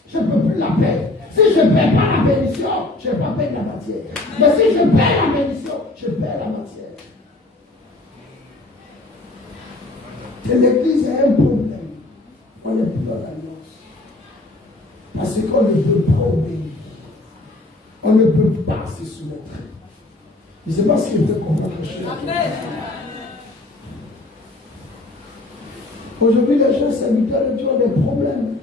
je ne peux plus la perdre. Si je ne perds pas la bénédiction, je ne vais pas perdre la matière. Mais si je perds la bénédiction, je perds la matière. Et l'église a un problème. On n'est plus dans l'alliance. Parce qu'on ne peut pas obéir. On ne peut pas se soumettre. Je ne sais pas ce qu'il veut comprendre. Aujourd'hui, les gens serviteurs de Dieu ont des problèmes.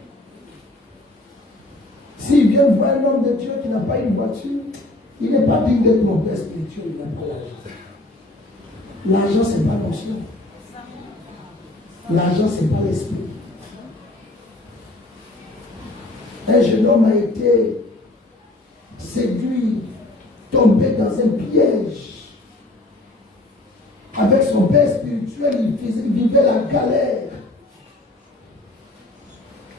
S'ils viennent voir un homme de Dieu qui n'a pas une voiture, il n'est pas digne d'être mon père spirituel, il n'a pas l'argent. L'argent, ce n'est pas l'onction. L'argent, ce n'est pas l'esprit. Un jeune homme a été séduit, tombé dans un piège. Avec son père spirituel, il vivait la galère.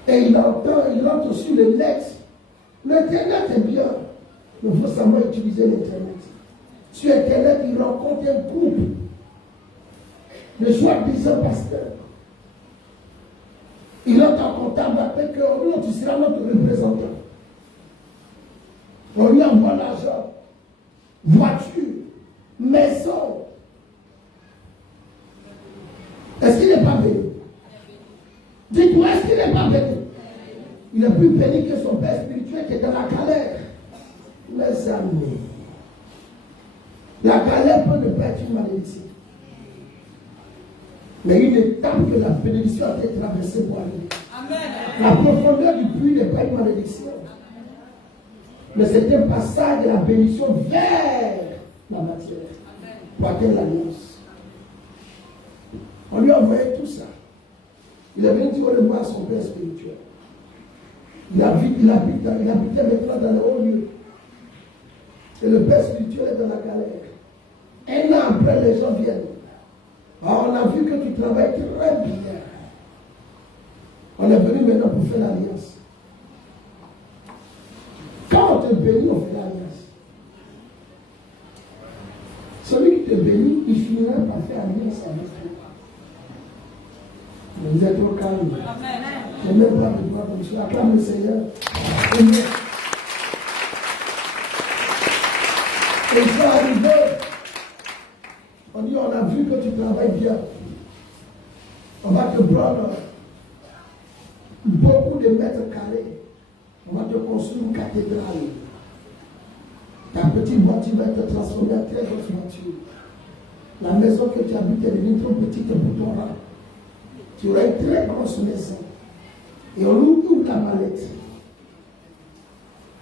Et il entre sur le net. L'Internet est bien. Mais il faut savoir utiliser l'Internet. Sur Internet, il rencontre un groupe de soi-disant pasteurs. Il entre en contact avec eux. Non, tu seras notre représentant. On lui envoie l'argent, voiture, maison. Est-ce qu'il n'est pas béni? Dites-moi, est-ce qu'il n'est pas béni? Il est plus béni que son père spirituel qui est dans la galère. Mes amis, la galère peut ne pas être une malédiction. Mais une étape que la bénédiction a été traversée pour aller. La profondeur du puits n'est pas une malédiction. Mais c'est un passage de la bénédiction vers la matière. Pour atteindre l'alliance. On lui a envoyé tout ça. Il est venu dire au revoir à son père spirituel. Il habitait maintenant dans le haut lieu. Et le père spirituel est dans la galère. Un an après, les gens viennent. Alors, on a vu que tu travailles très bien. On est venu maintenant pour faire l'alliance. Quand on te bénit, on fait l'alliance. Celui qui te bénit, il finira trop calme. Je n'ai même pas besoin comme ça. Acclame le Seigneur. Amen. Et ils sont arrivés. On dit, on a vu que tu travailles bien. On va te prendre beaucoup de mètres carrés. On va te construire une cathédrale. Ta petite voiture va être transformée en très grosse voiture. La maison que tu habites est devenue trop petite pour ton rang. Tu auras une très grosse maison. Et on ouvre ta mallette.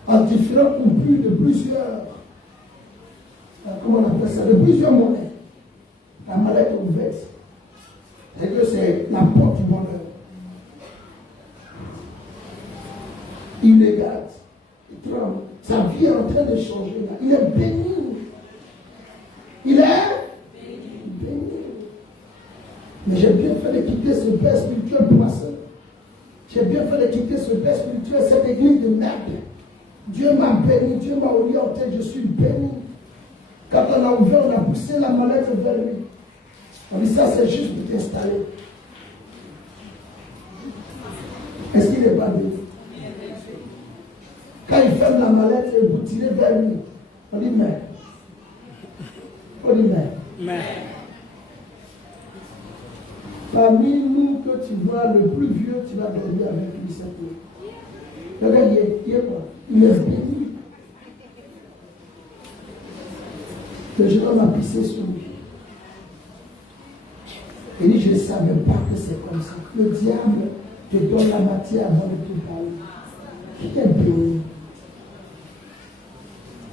En différents coupures de plusieurs, comment on appelle ça, de plusieurs monnaies. La mallette est ouverte. Et que c'est la porte du bonheur. Il regarde. Il tremble. Sa vie est en train de changer là. Il est béni. Il est béni. Mais j'ai bien fait de quitter ce père spirituel poisson. J'ai bien fait de quitter ce père spirituel, cette église de merde. Dieu m'a béni, Dieu m'a orienté, je suis béni. Quand on a ouvert, on a poussé la mallette vers lui. On dit ça, c'est juste pour t'installer. Est-ce qu'il n'est pas béni? Quand il ferme la mallette, et vous tirez vers lui. On dit mais. On dit mais. Parmi nous que tu vois le plus vieux, tu vas dormir avec lui cette nuit. Regarde, il est quoi? Il est béni. Le jeune homme a pissé sur lui. Il dit, je ne savais pas que c'est comme ça. Le diable te donne la matière avant de te parler. Qui est béni?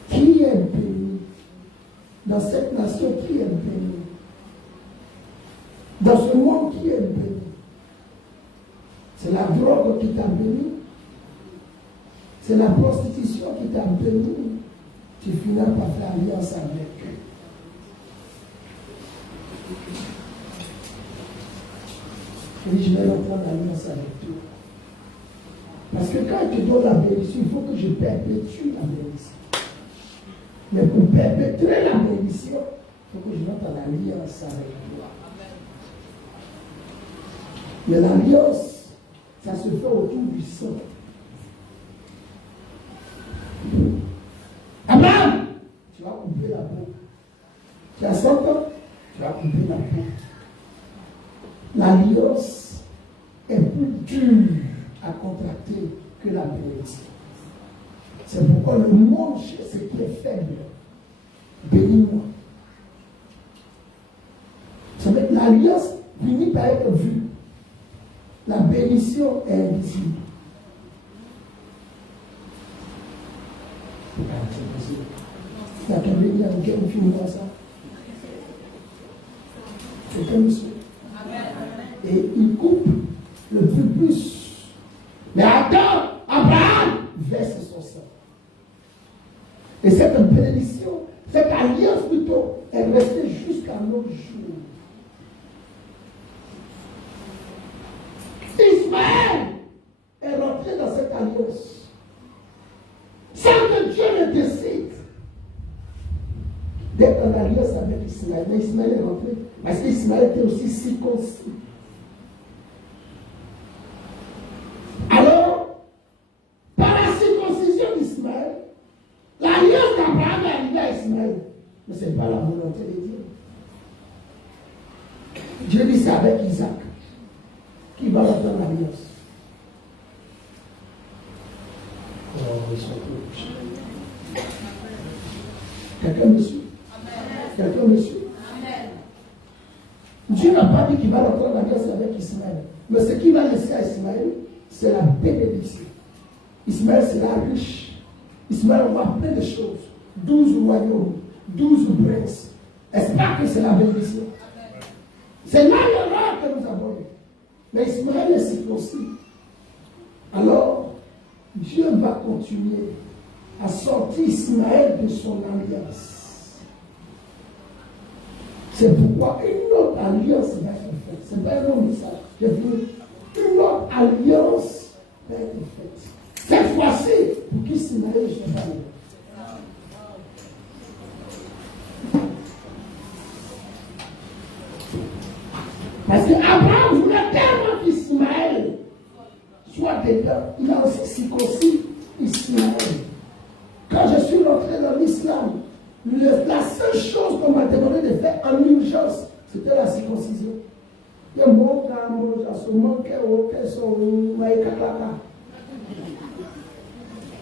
Qui est béni? Dans cette nation, qui est béni? Dans ce monde, qui est béni? C'est la drogue qui t'a béni. C'est la prostitution qui t'a béni. Tu finis par faire alliance avec eux. Et je vais rentrer en alliance avec toi. Parce que quand je te donne la bénédiction, il faut que je perpétue la bénédiction. Mais pour perpétuer la bénédiction, il faut que je rentre en alliance avec toi. Mais l'alliance, ça se fait autour du sang. Abraham, tu vas couper la peau. Tu as 100 ans, tu vas couper la peau. L'alliance est plus dure à contracter que la bénédiction. C'est pourquoi le monde cherche ce qui est faible. Bénis-moi. L'alliance finit par être vue. La bénédiction est invisible. Il y a quelqu'un qui a un film comme ça. C'est comme ça. Et il coupe le plus. Mais attends, Abraham verse son sang. Et cette bénédiction, cette alliance plutôt, est restée jusqu'à nos jours. Ismaël est rentré dans cette alliance sans que Dieu ne décide d'être en alliance avec Ismaël. Mais Ismaël est rentré parce qu'Ismaël était aussi circoncis. Alors, par la circoncision d'Ismaël, l'alliance d'Abraham est arrivée à Ismaël. Mais ce n'est pas la volonté de Dieu. Dieu dit c'est avec Isaac qui va rentrer en alliance. Quelqu'un me suit? Quelqu'un me suit? Dieu n'a pas dit qu'il va rentrer en alliance avec Ismaël. Mais ce qu'il va laisser à Ismaël, c'est la bénédiction. Ismaël sera riche. Ismaël aura plein de choses. 12 royaumes, 12 princes. Est-ce pas que c'est la bénédiction? C'est là l'erreur que nous avons eu. Mais Ismaël est circoncis. Alors, Dieu va continuer à sortir Ismaël de son alliance. C'est pourquoi une autre alliance va être faite. Ce n'est pas un long message. J'ai vu une autre alliance va être faite. Cette fois-ci, pour qu'Ismaël soit pas là. Parce qu'Abraham voulait tellement qu'Ismaël soit dedans. Il a aussi circoncis Ismaël. Quand je suis rentré dans l'islam, la seule chose qu'on m'a demandé de faire en urgence, c'était la circoncision. Il y a mon cas,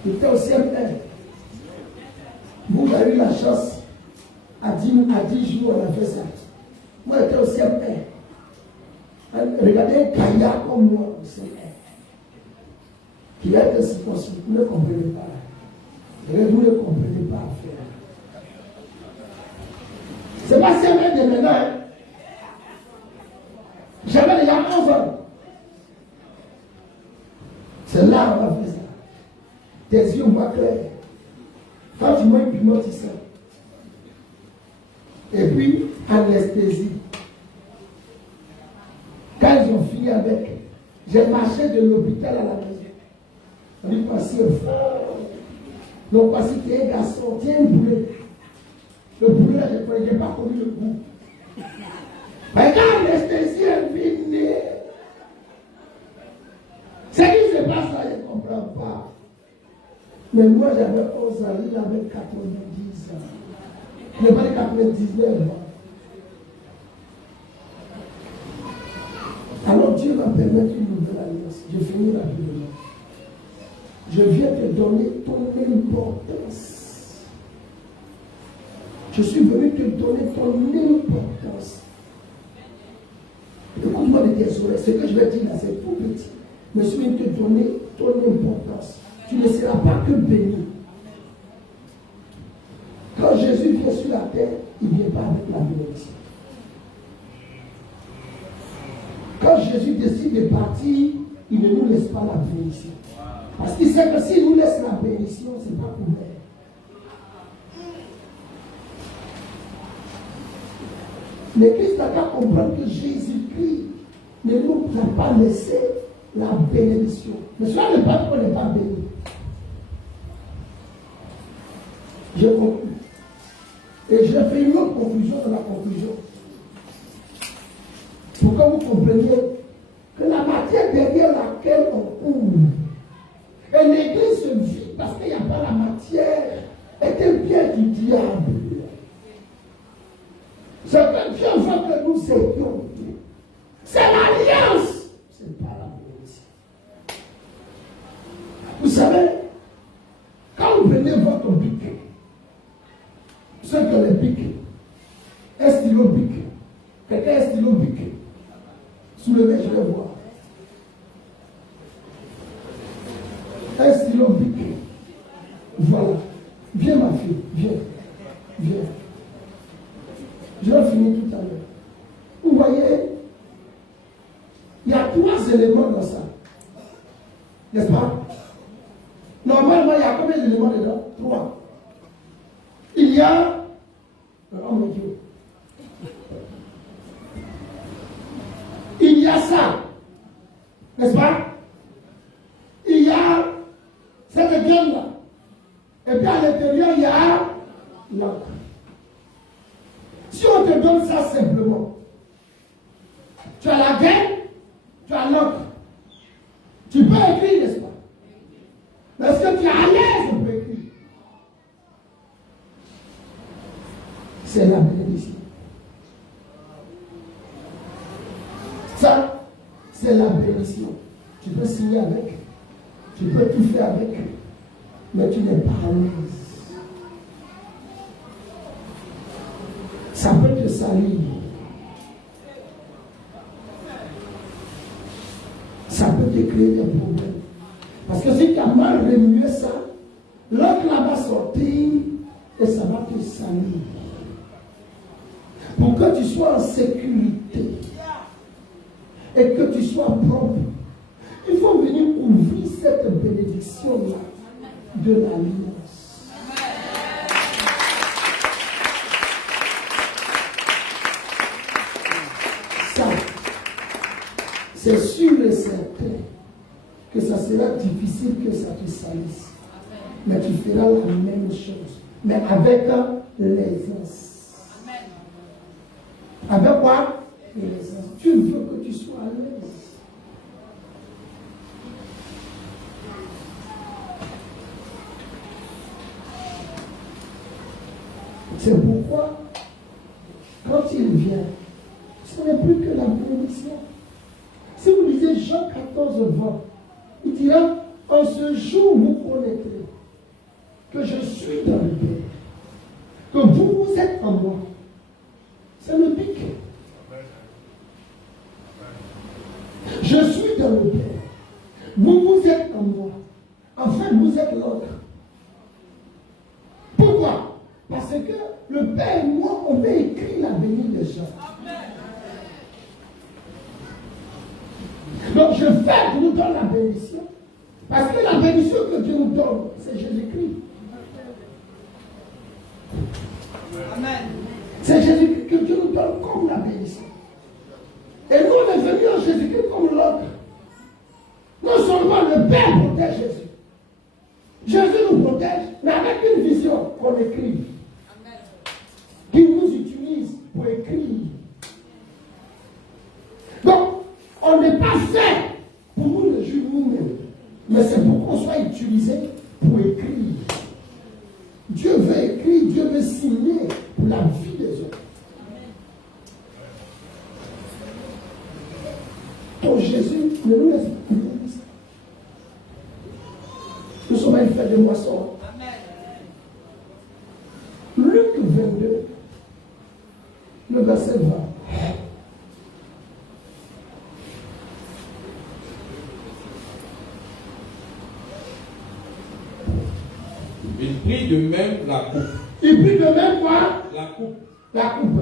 il était au CMR. Vous avez eu la chance, à 10 jours, on a fait ça. Moi, j'étais au CMR. Regardez un caillard comme moi au CMR. Qui a été circoncis. Vous ne comprenez pas. Vous ne comprenez pas à faire. C'est pas CMR de maintenant. Hein. J'avais déjà 11 ans. C'est là qu'on a fait ça. Tes yeux voient clair. Quand tu m'as hypnotisé. Et puis, anesthésie. Quand ils ont fini avec, j'ai marché de l'hôpital à la maison. On dit, voici un fort. Donc, voici qu'il y a un garçon, tiens un boulet. Le boulet, je n'ai pas connu le goût. Mais quand l'anesthésie est finie, ce qui se passe là, je ne comprends pas. Mais moi, j'avais 11 ans, il avait 90 ans. Je n'ai pas de 99 ans. Alors Dieu va permettre une nouvelle alliance. Je finis rapidement. Je viens te donner ton importance. Je suis venu te donner ton importance. Écoute-moi de tes oreilles. Ce que je vais dire là, c'est tout petit. Mais je suis venu te donner ton importance. Tu ne seras pas que béni. Quand Jésus vient sur la terre, il ne vient pas avec la bénédiction. Quand Jésus décide de partir, il ne nous laisse pas la bénédiction. Parce qu'il sait que s'il nous laisse la bénédiction, ce n'est pas pour nous. L'Église n'a qu'à comprendre que Jésus-Christ ne nous a pas laissé la bénédiction. Mais cela ne veut pas dire qu'on n'est pas béni. Je conclue. Et je fais une autre conclusion dans la conclusion. Pour que vous compreniez que la matière derrière laquelle on court, et l'église se vit parce qu'il n'y a pas la matière, est un piège du diable. Ce que Dieu veut que nous ayons, c'est l'alliance. C'est pas la bénédiction. Vous savez, quand vous prenez votre bic, ceux que les bics, un stylo bic, quelqu'un a un stylo bic, soulevez, je vais voir. Un stylo bic. Voilà. Viens ma fille, viens. Viens. Je vais finir tout à l'heure. Vous voyez, il y a 3 éléments dans ça. N'est-ce pas? Normalement, il y a combien d'éléments dedans? 3. Il y a... Oh mon Dieu. Il y a ça. N'est-ce pas? Il y a cette gaine-là. Et puis à l'intérieur, il y a l'encre. Si on te donne ça simplement, tu as la gaine, tu as l'encre. Tu peux écrire, n'est-ce pas? Mais est-ce que tu es à l'aise pour écrire? C'est la bénédiction. Ça, c'est la bénédiction. Tu peux signer avec, tu peux tout faire avec, mais tu n'es pas à l'aise. Ça peut te salir. Ça peut te créer des problèmes. Parce que si tu as mal remué ça, l'autre là va sortir et ça va te salir. Pour que tu sois en sécurité et que tu sois propre, il faut venir ouvrir cette bénédiction-là de l'alliance. Ça, c'est sûr et certain que ça sera difficile que ça te salisse. Mais tu feras la même chose. Mais avec l'aisance. Avec quoi? L'aisance. Tu veux que tu sois à l'aise. C'est pourquoi, quand il vient, ce n'est plus que la bénédiction. Si vous lisez Jean 14, 20, il dira, en ce jour, vous connaîtrez que je suis dans le Père, que vous êtes en moi. C'est le pic. Je suis dans le Père. Vous êtes en moi. En fait, vous êtes l'autre. Pourquoi? Parce que le Père et moi, on a écrit l'avenir des gens. Donc, je fais que nous donne la bénédiction. Parce que la bénédiction que Dieu nous donne, c'est Jésus-Christ. Amen. C'est Jésus-Christ que Dieu nous donne comme la bénédiction. Et nous, on est venus en Jésus-Christ comme l'autre. Non seulement le Père protège Jésus. Jésus nous protège, mais avec une vision qu'on écrive. Qu'il nous utilise pour écrire. Donc, on n'est pas fait pour nous le juger nous-mêmes. Mais c'est pour qu'on soit utilisé pour écrire. Dieu veut écrire, Dieu veut signer pour la vie des autres. Donc Jésus ne nous laisse pas. Nous sommes à une fête de moisson. Luc 22, le verset 20. Il prit de même la coupe. Il prit de même quoi? La coupe. La coupe.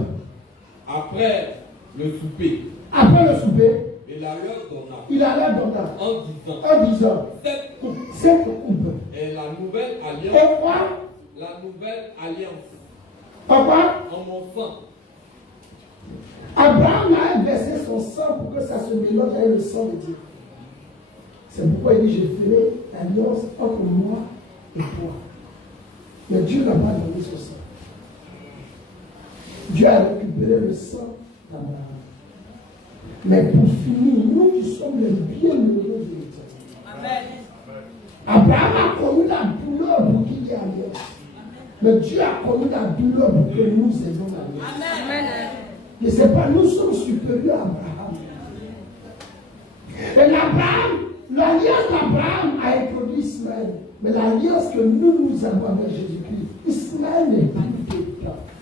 Après le souper. Après le souper. Il la leur donna. Il la leur donna. En disant. Cette coupe. Et la nouvelle alliance. Et quoi? La nouvelle alliance. Papa? En mon sang. Abraham a versé son sang pour que ça se mélange avec le sang de Dieu. C'est pourquoi il dit, je ferai l'alliance entre moi et toi. Mais Dieu n'a pas donné son sang. Dieu a récupéré le sang d'Abraham. Mais pour finir, nous qui sommes les bienheureux de l'Éternel. Amen. Abraham a connu la douleur pour qu'il y ait alliance. Mais Dieu a connu la douleur pour que nous ayons l'alliance. Amen. Je ne sais pas, nous sommes supérieurs à Abraham. Et l'alliance d'Abraham a introduit Ismaël. Mais l'alliance que nous avons avec Jésus-Christ, Ismaël n'est pas du tout.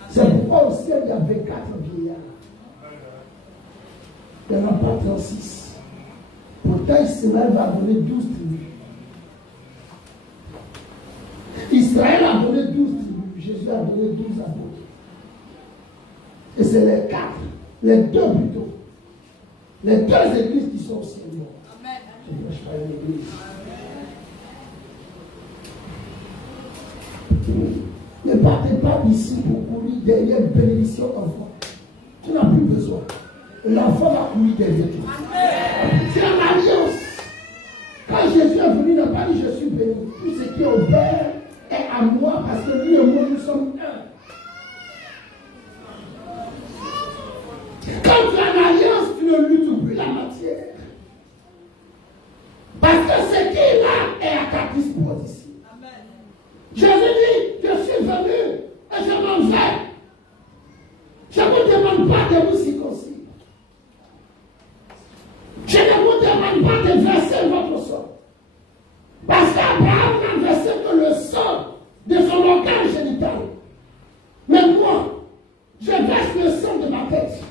C'est pourquoi au ciel il y avait 4 vieillards. Il n'y en a pas 36. Pourtant, Ismaël va donner 12 tribus. Israël a donné 12 tribus. Jésus a donné 12 apôtres. Et c'est les 4, les 2 plutôt. Les 2 églises qui sont au ciel. Amen. Je ne prêche pas une église. Ne partez pas d'ici pour courir derrière une bénédiction enfant. Tu n'as plus besoin. L'enfant va courir derrière toi. C'est une alliance. Quand Jésus est venu, il n'a pas dit je suis béni. Tout ce qui est au Père est à moi parce que lui et moi nous sommes un. Quand tu as une alliance, tu ne luttes plus la matière. Parce que ce qui est là est à ta disposition. Jésus dit, je suis venu et je m'en vais. Je ne vous demande pas de vous circoncire. Je ne vous demande pas de verser votre sang. Parce qu'Abraham n'a versé que le sang de son organe génital. Mais moi, je verse le sang de ma tête.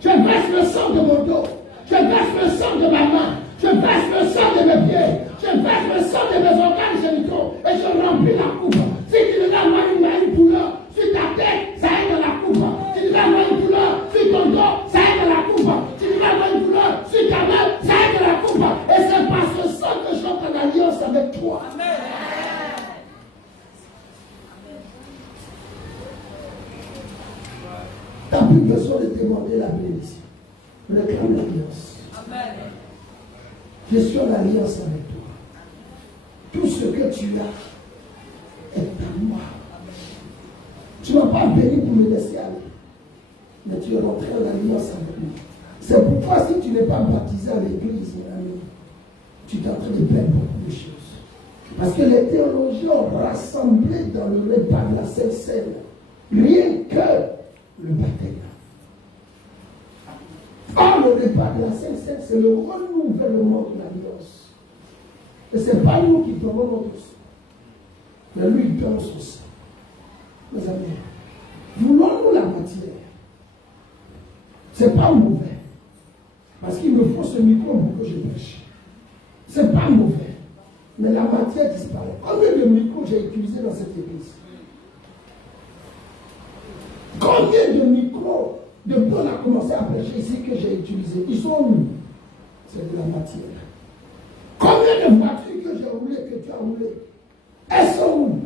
Je verse le sang de mon dos. Je verse le sang de ma main. Je verse le sang de mes pieds. Je verse le sang de mes organes génitaux. Et je remplis la coupe. Si tu ne l'as pas une couleur sur ta tête, ça aide la coupe. Si tu ne l'as pas une couleur sur ton dos, ça aide la coupe. Si tu ne l'as pas une couleur sur ta main, ça aide la coupe. Et c'est par ce sang que j'entre en alliance avec toi. Amen. Tu n'as plus besoin de demander la bénédiction. Réclame l'alliance. Amen. Je suis en alliance avec toi. Tout ce que tu as est à moi. Tu ne m'as pas béni pour me laisser aller. Mais tu es rentré en alliance avec moi. C'est pourquoi si tu n'es pas baptisé à l'église, mon ami, tu es en train de perdre beaucoup de choses. Parce que les théologiens ont rassemblé dans le repas de la Sainte Seine Rien que le baptême. Or, le repas de la Sainte-Seine, c'est le renouvellement de l'alliance. Et ce n'est pas nous qui donnons notre sang, mais lui, il donne son sang. Mes amis, voulons-nous la matière? Ce n'est pas mauvais. Parce qu'il me faut ce micro pour que je prêche. Ce n'est pas mauvais. Mais la matière disparaît. Combien de micros j'ai utilisé dans cette église? Combien de micros depuis qu'on a commencé à prêcher ici que j'ai utilisé? Ils sont où? C'est de la matière. Combien de voitures que j'ai roulées, que tu as roulées? Elles sont où?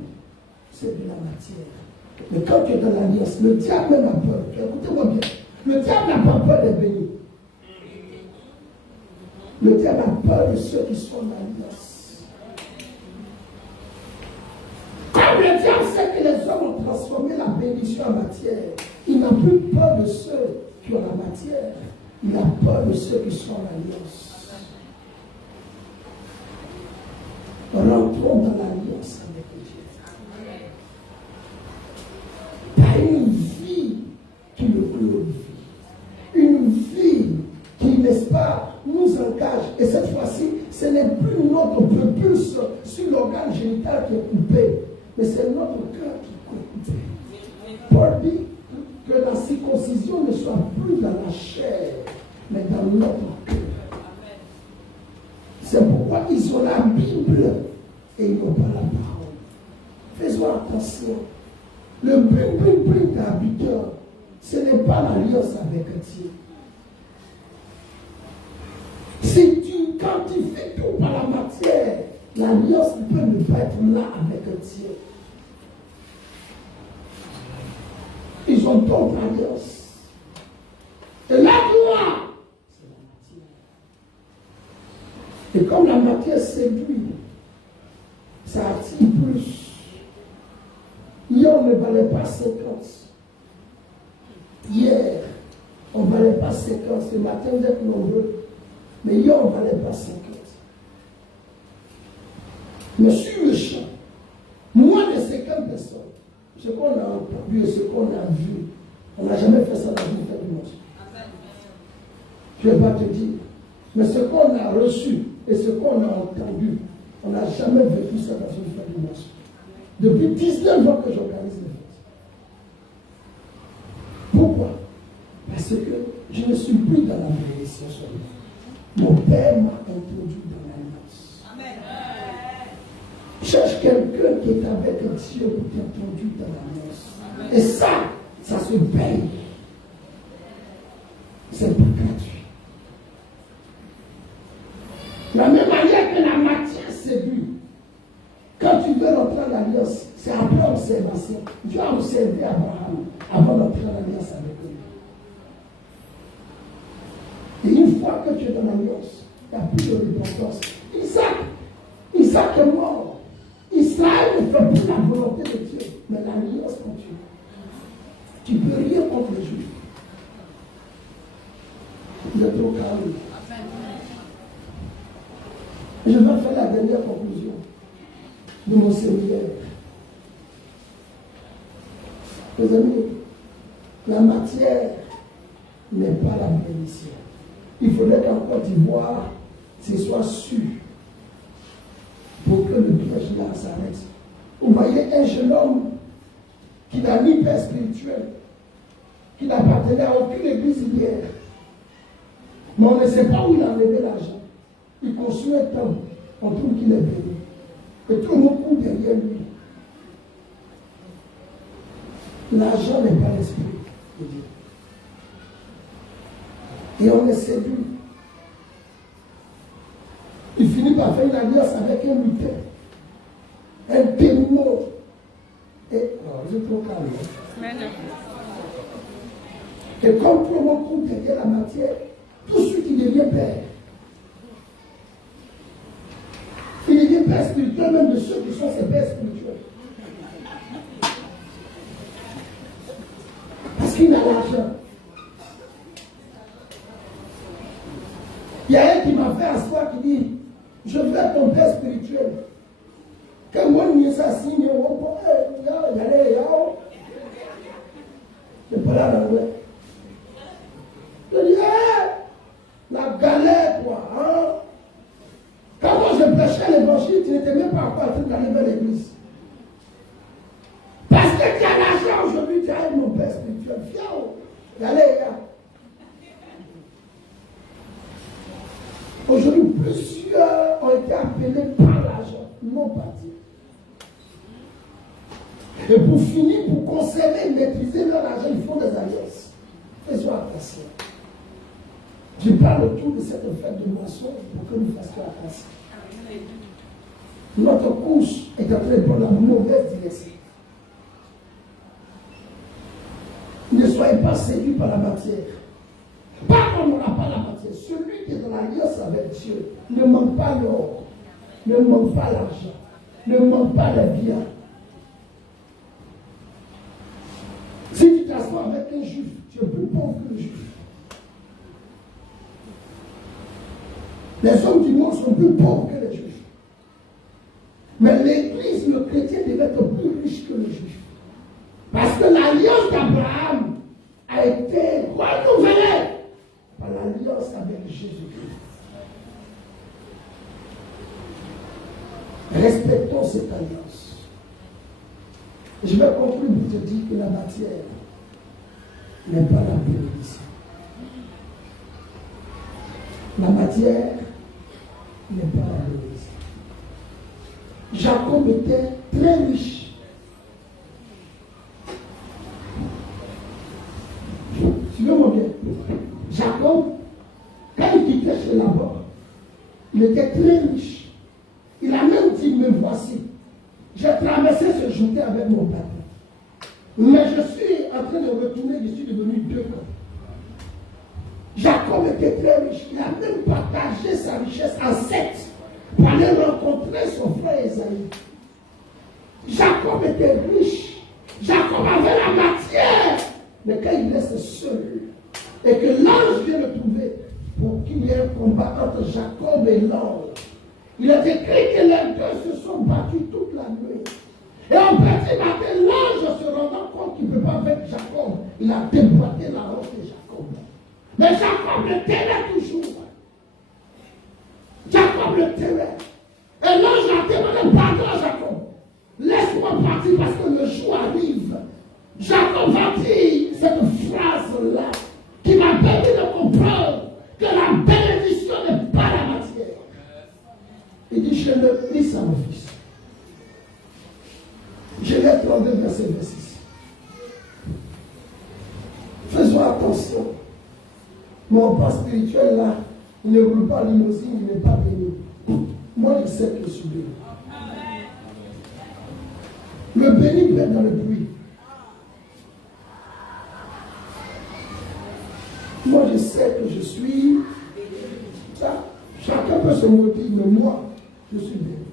C'est de la matière. Mais quand tu es dans l'alliance, le diable même a peur. Écoutez-moi bien. Le diable n'a pas peur des bénis. Le diable a peur de ceux qui sont dans l'alliance. Comme le diable sait que les hommes ont transformé la bénédiction en matière, il n'a plus peur de ceux qui ont la matière. Il a peur de ceux qui sont en alliance. Rentrons dans l'alliance avec Dieu. Pas une vie qui le glorifie. Une vie qui, n'est-ce pas, nous engage. Et cette fois-ci, ce n'est plus notre prépuce sur l'organe génital qui est coupé, mais c'est notre cœur qui est coupé. Paul dit que la circoncision ne soit plus dans la chair, mais dans notre cœur. C'est pourquoi ils ont la Bible et ils n'ont pas la parole. Faisons attention. Le bling d'habiteur, ce n'est pas l'alliance avec Dieu. Si tu, quand tu fais tout par la matière, l'alliance ne peut ne pas être là avec Dieu. Ils ont d'autres alliances. Et la gloire, c'est la matière. Et comme la matière séduit, ça attire plus. Hier, on ne valait pas 50. Hier, on ne valait pas 50. Ce matin, vous êtes nombreux. Mais hier, on ne valait pas 50. Mais sur le champ, moins de 50 personnes, ce qu'on a entendu et ce qu'on a vu, on n'a jamais fait ça dans une fête du monde. Je ne vais pas te dire. Mais ce qu'on a reçu et ce qu'on a entendu, on n'a jamais vécu ça dans une fête du monde. Depuis 19 ans que j'organise les fêtes. Pourquoi? Parce que je ne suis plus dans la bénédiction seulement. Mon Père m'a introduit dans l'alliance. Amen. Cherche quelqu'un qui est avec Dieu pour t'introduire dans l'alliance. Et ça se paye. C'est pas gratuit. La même manière que la matière séduit. Quand tu veux rentrer en alliance, c'est après observation. Dieu a observé Abraham avant d'entrer en alliance avec lui. Et une fois que tu es dans l'alliance, il n'y a plus de repentance. Isaac est mort. Israël ne fait plus la volonté de Dieu, mais l'alliance continue. Tu ne peux rien contre les Juifs. Vous êtes trop calme. Je vais faire la dernière conclusion de mon séminaire. Mes amis, la matière n'est pas la bénédiction. Il faudrait qu'en Côte d'Ivoire, ce soit sûr pour que le piège là s'arrête. Vous voyez un jeune homme qui n'a ni père spirituel, qui n'appartenait à aucune église hier, mais on ne sait pas où il a levé l'argent. Il construit un temple, on trouve qu'il est béni. Et tout le monde court derrière lui. L'argent n'est pas l'esprit de Dieu. Et on est séduit. Il finit par faire une alliance avec un lutin, un démon. Et, je suis trop calme. Et comme tout le monde court derrière la matière, tout de suite il devient père. Il devient père spirituel, même de ceux qui sont ses pères spirituels. Parce qu'il a l'argent. Il y a un qui m'a fait asseoir qui dit, je veux être ton père spirituel. Quand moi, je suis assis, Je parlais en anglais. Je dis, la galère, quoi. Hein? Quand moi je prêchais l'évangile, tu n'étais même pas encore en train d'aller vers l'église. Parce que tu as l'argent aujourd'hui, tu as mon père spirituel. Viens, allez, gars. Aujourd'hui, plusieurs ont été appelés par l'argent, non par Dieu. Et pour finir, pour conserver, maîtriser leur argent, ils font des alliances. Faisons attention. Je parle autour de cette fête de moisson pour que nous fassions attention. Notre course est en train de prendre la mauvaise direction. Ne soyez pas séduits par la matière. Pas qu'on n'aura pas la matière. Celui qui est dans l'alliance avec Dieu ne manque pas l'or, ne manque pas l'argent, ne manque pas les biens. Si tu t'assois avec un juif, tu es plus pauvre que le juif. Les hommes du monde sont plus pauvres que les juifs. Mais l'église, le chrétien devait être plus riche que le juif. Parce que l'alliance d'Abraham a été renouvelée par l'alliance avec Jésus-Christ. Respectons cette alliance. Je vais conclure pour te dire que la matière n'est pas la bénédiction. La matière n'est pas la bénédiction. Jacob était très riche. Suivez-moi bien. Jacob, quand il quittait chez Laban, il était très riche. Il a même dit, me voici. J'ai traversé ce journée avec mon papa. Mais je suis en train de retourner, je suis devenu 2 ans. Jacob était très riche. Il a même partagé sa richesse en 7 pour aller rencontrer son frère Esaïe. Jacob était riche. Jacob avait la matière. Mais quand il reste seul, et que l'ange vient le trouver pour qu'il y ait un combat entre Jacob et l'ange, il est écrit que les deux se sont battus toute la nuit. Et en petit matin, l'ange se rendant compte qu'il ne peut pas vaincre Jacob, il a déboîté la roche de Jacob. Mais Jacob le tenait toujours. Jacob le tenait. Et l'ange a demandé pardon à Jacob. Laisse-moi partir parce que le jour arrive. Jacob va dire cette phrase-là qui m'a permis de comprendre que la bénédiction n'est pas la matière. Il dit, je le prie à mon fils. Genèse 32, verset 26. Faisons attention. Mon père spirituel là, il ne roule pas limousine, il n'est pas béni. Moi, je sais que je suis béni. Le béni peut être dans le bruit. Moi, je sais que je suis. Ça, chacun peut se motiver, mais moi, je suis béni.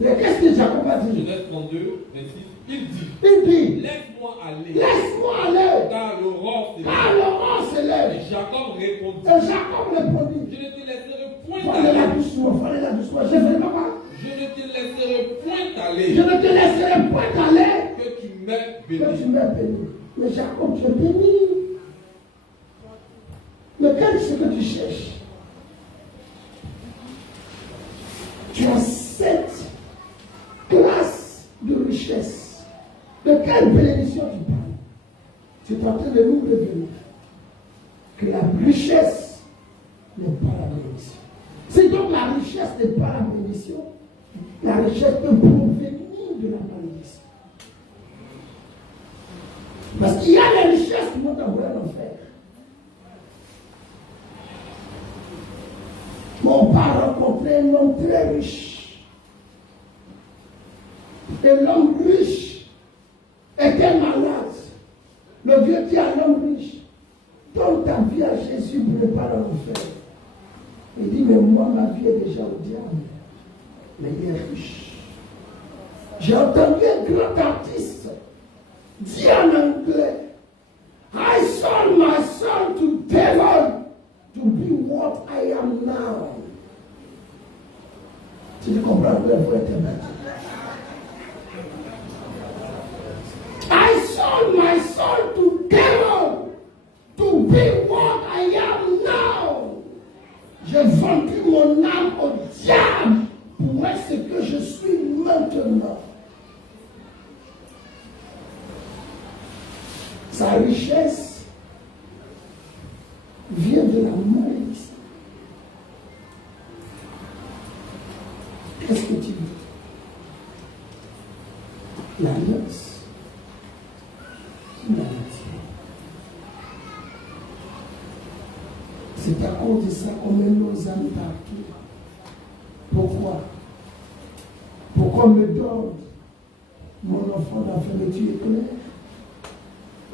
Mais qu'est-ce que Jacob a dit? Genèse 32, 26. Il dit, laisse-moi aller. Laisse-moi aller. Car l'aurore s'élève. Car l'aurore s'élève. Et Jacob répondit. Et Jacob répondit. Je ne te laisserai point Fallait la aller. doucement, fallait la doucement. J'ai fait maman. Je ne te laisserai point aller. Je ne te laisserai point aller. Que tu m'aies béni. Que tu m'aies béni. Mais Jacob, tu es béni. Mais qu'est-ce que tu cherches? Tu as 7 classes de richesse. De quelle bénédiction tu parles? Tu es en train de nous revenir que la richesse n'est pas la bénédiction. Si donc la richesse n'est pas la bénédiction, la richesse peut provenir de la malédiction. Parce qu'il y a les richesses qui vont t'envoyer à l'enfer. Mon père rencontrait un homme très riche. Et l'homme riche était malade. Le Dieu dit à l'homme riche, donne ta vie à Jésus pour ne pas l'enfer. Il dit, mais moi, ma vie est déjà au diable. Mais il est riche. J'ai entendu un grand artiste dire en anglais, I sold my soul to devil to be what I am now. Tu comprends le vrai thème? I sold my soul to devil un or. Sa richesse vient de la malédiction. Qu'est-ce que tu dis? L'alliance. C'est à cause de ça qu'on met nos âmes partout. Pourquoi? Pourquoi me donne mon enfant d'infirmité éclair?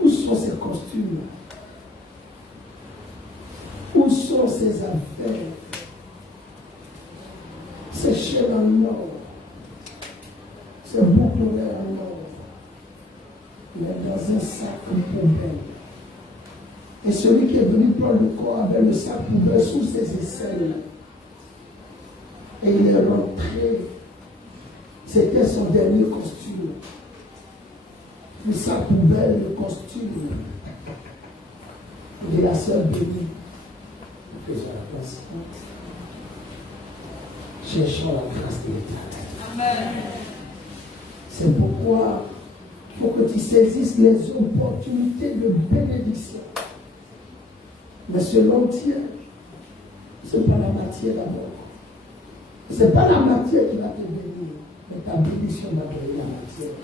Où sont ses costumes? Où sont ses affaires? Ses chaînes en or, ses boucles en or, il est dans un sac poubelle. Et celui qui est venu prendre le corps avait le sac poubelle sous ses aisselles. Et il est rentré. C'était son dernier costume. Le sac poubelle, le costume de la sœur bénie. Que je la place. Cherchons la grâce de l'Éternel. C'est pourquoi il faut que tu saisisses les opportunités de bénédiction. Mais selon Dieu, ce n'est pas la matière d'abord. Ce n'est pas la matière qui va te bénir, mais ta bénédiction va donner la matière.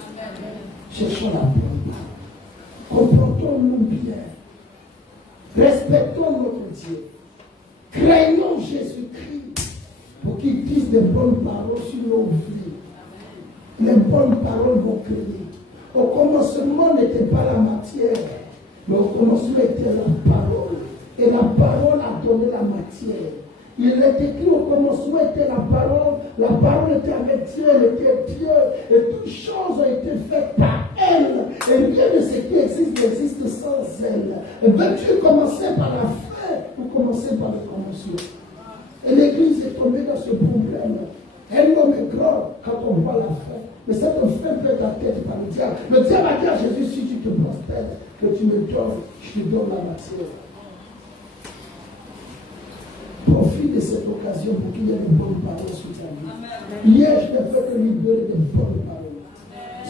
Cherchons la bonne parole. Comportons-nous bien. Respectons notre Dieu. Craignons Jésus-Christ pour qu'il dise des bonnes paroles sur nos vies. Les bonnes paroles vont créer. Au commencement n'était pas la matière, mais au commencement était la parole. Et la parole a donné la matière. Il est écrit au commencement était la parole était avec Dieu, elle était Dieu, et toutes choses ont été faites par elle. Et rien de ce qui existe n'existe sans elle. Et veux-tu commencer par la fin ou commencer par le commencement? Et l'Église est tombée dans ce problème. Un homme est grand quand on voit la fin. Mais cette fin peut être la tête par le diable. Le diable a dit à Jésus, si tu te prospères, que tu me donnes, je te donne la matière. Profite de cette occasion pour qu'il y ait de bonnes paroles sur ta vie. Hier, je n'ai fait que libérer de bonnes paroles.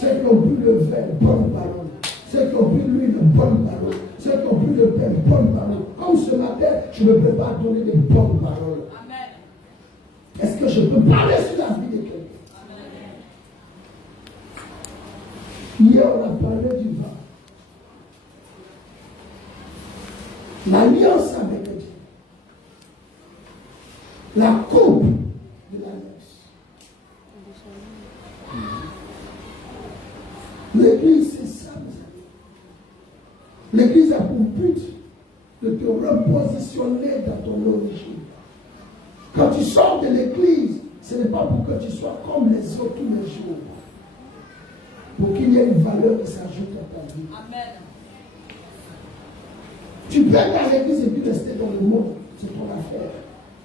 Ceux qui ont bu le vin, bonnes paroles. Ceux qui ont bu l'huile, bonnes paroles. Ceux qui ont bu le pain, bonnes paroles. Comme ce matin, je me prépare à donner des bonnes paroles. Est-ce que je peux parler sur la vie de quelqu'un? Hier, on a parlé du vin. L'alliance avec Dieu. La coupe de l'alliance. L'église, c'est ça, mes amis. L'église a pour but de te repositionner dans ton origine. Quand tu sors de l'église, ce n'est pas pour que tu sois comme les autres tous les jours. Pour qu'il y ait une valeur qui s'ajoute à ta vie. Amen. Tu peux être dans l'église et puis rester dans le monde. C'est ton affaire.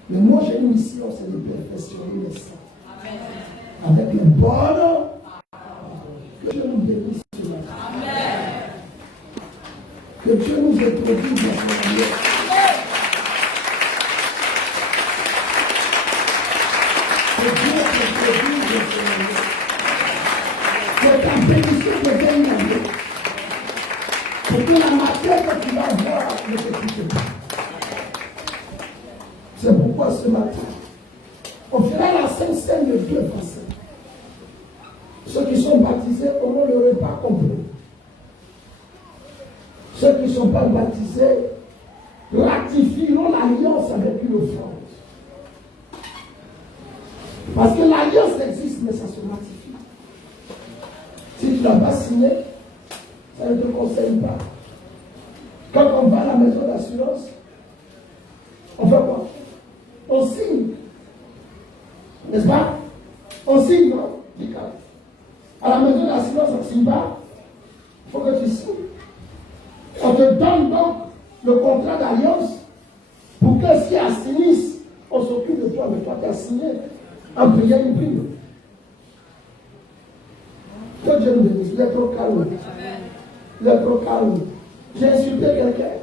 Mais moi, j'ai une mission, c'est de perfectionner les saints. Amen. Avec les bonnes. Que Dieu nous bénisse ce matin. Amen. Que Dieu nous introduise dans son amour. Que ta bénédiction devienne la vie. Pour que la matière que tu vas voir ne te quitte pas. C'est pourquoi ce matin, on fera la Sainte Seine de deux façons. Ceux qui sont baptisés auront le repas complet. Ceux qui ne sont pas baptisés ratifieront l'alliance avec une offrande. Parce que l'alliance existe, mais ça se ratifie. Si tu n'as pas signé, ça ne te conseille pas. Quand on va à la maison d'assurance, on fait quoi? On signe. N'est-ce pas? On signe, non? À la maison d'assurance, on ne signe pas. Il faut que tu signes. On te donne donc le contrat d'alliance pour que si à Sinis, on s'occupe de toi, mais toi tu as signé en priant une prime. Que Dieu nous bénisse. Il est trop calme. Il est trop calme. J'ai insulté quelqu'un?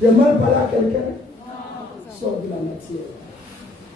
J'ai mal parlé à quelqu'un? Sors de la matière.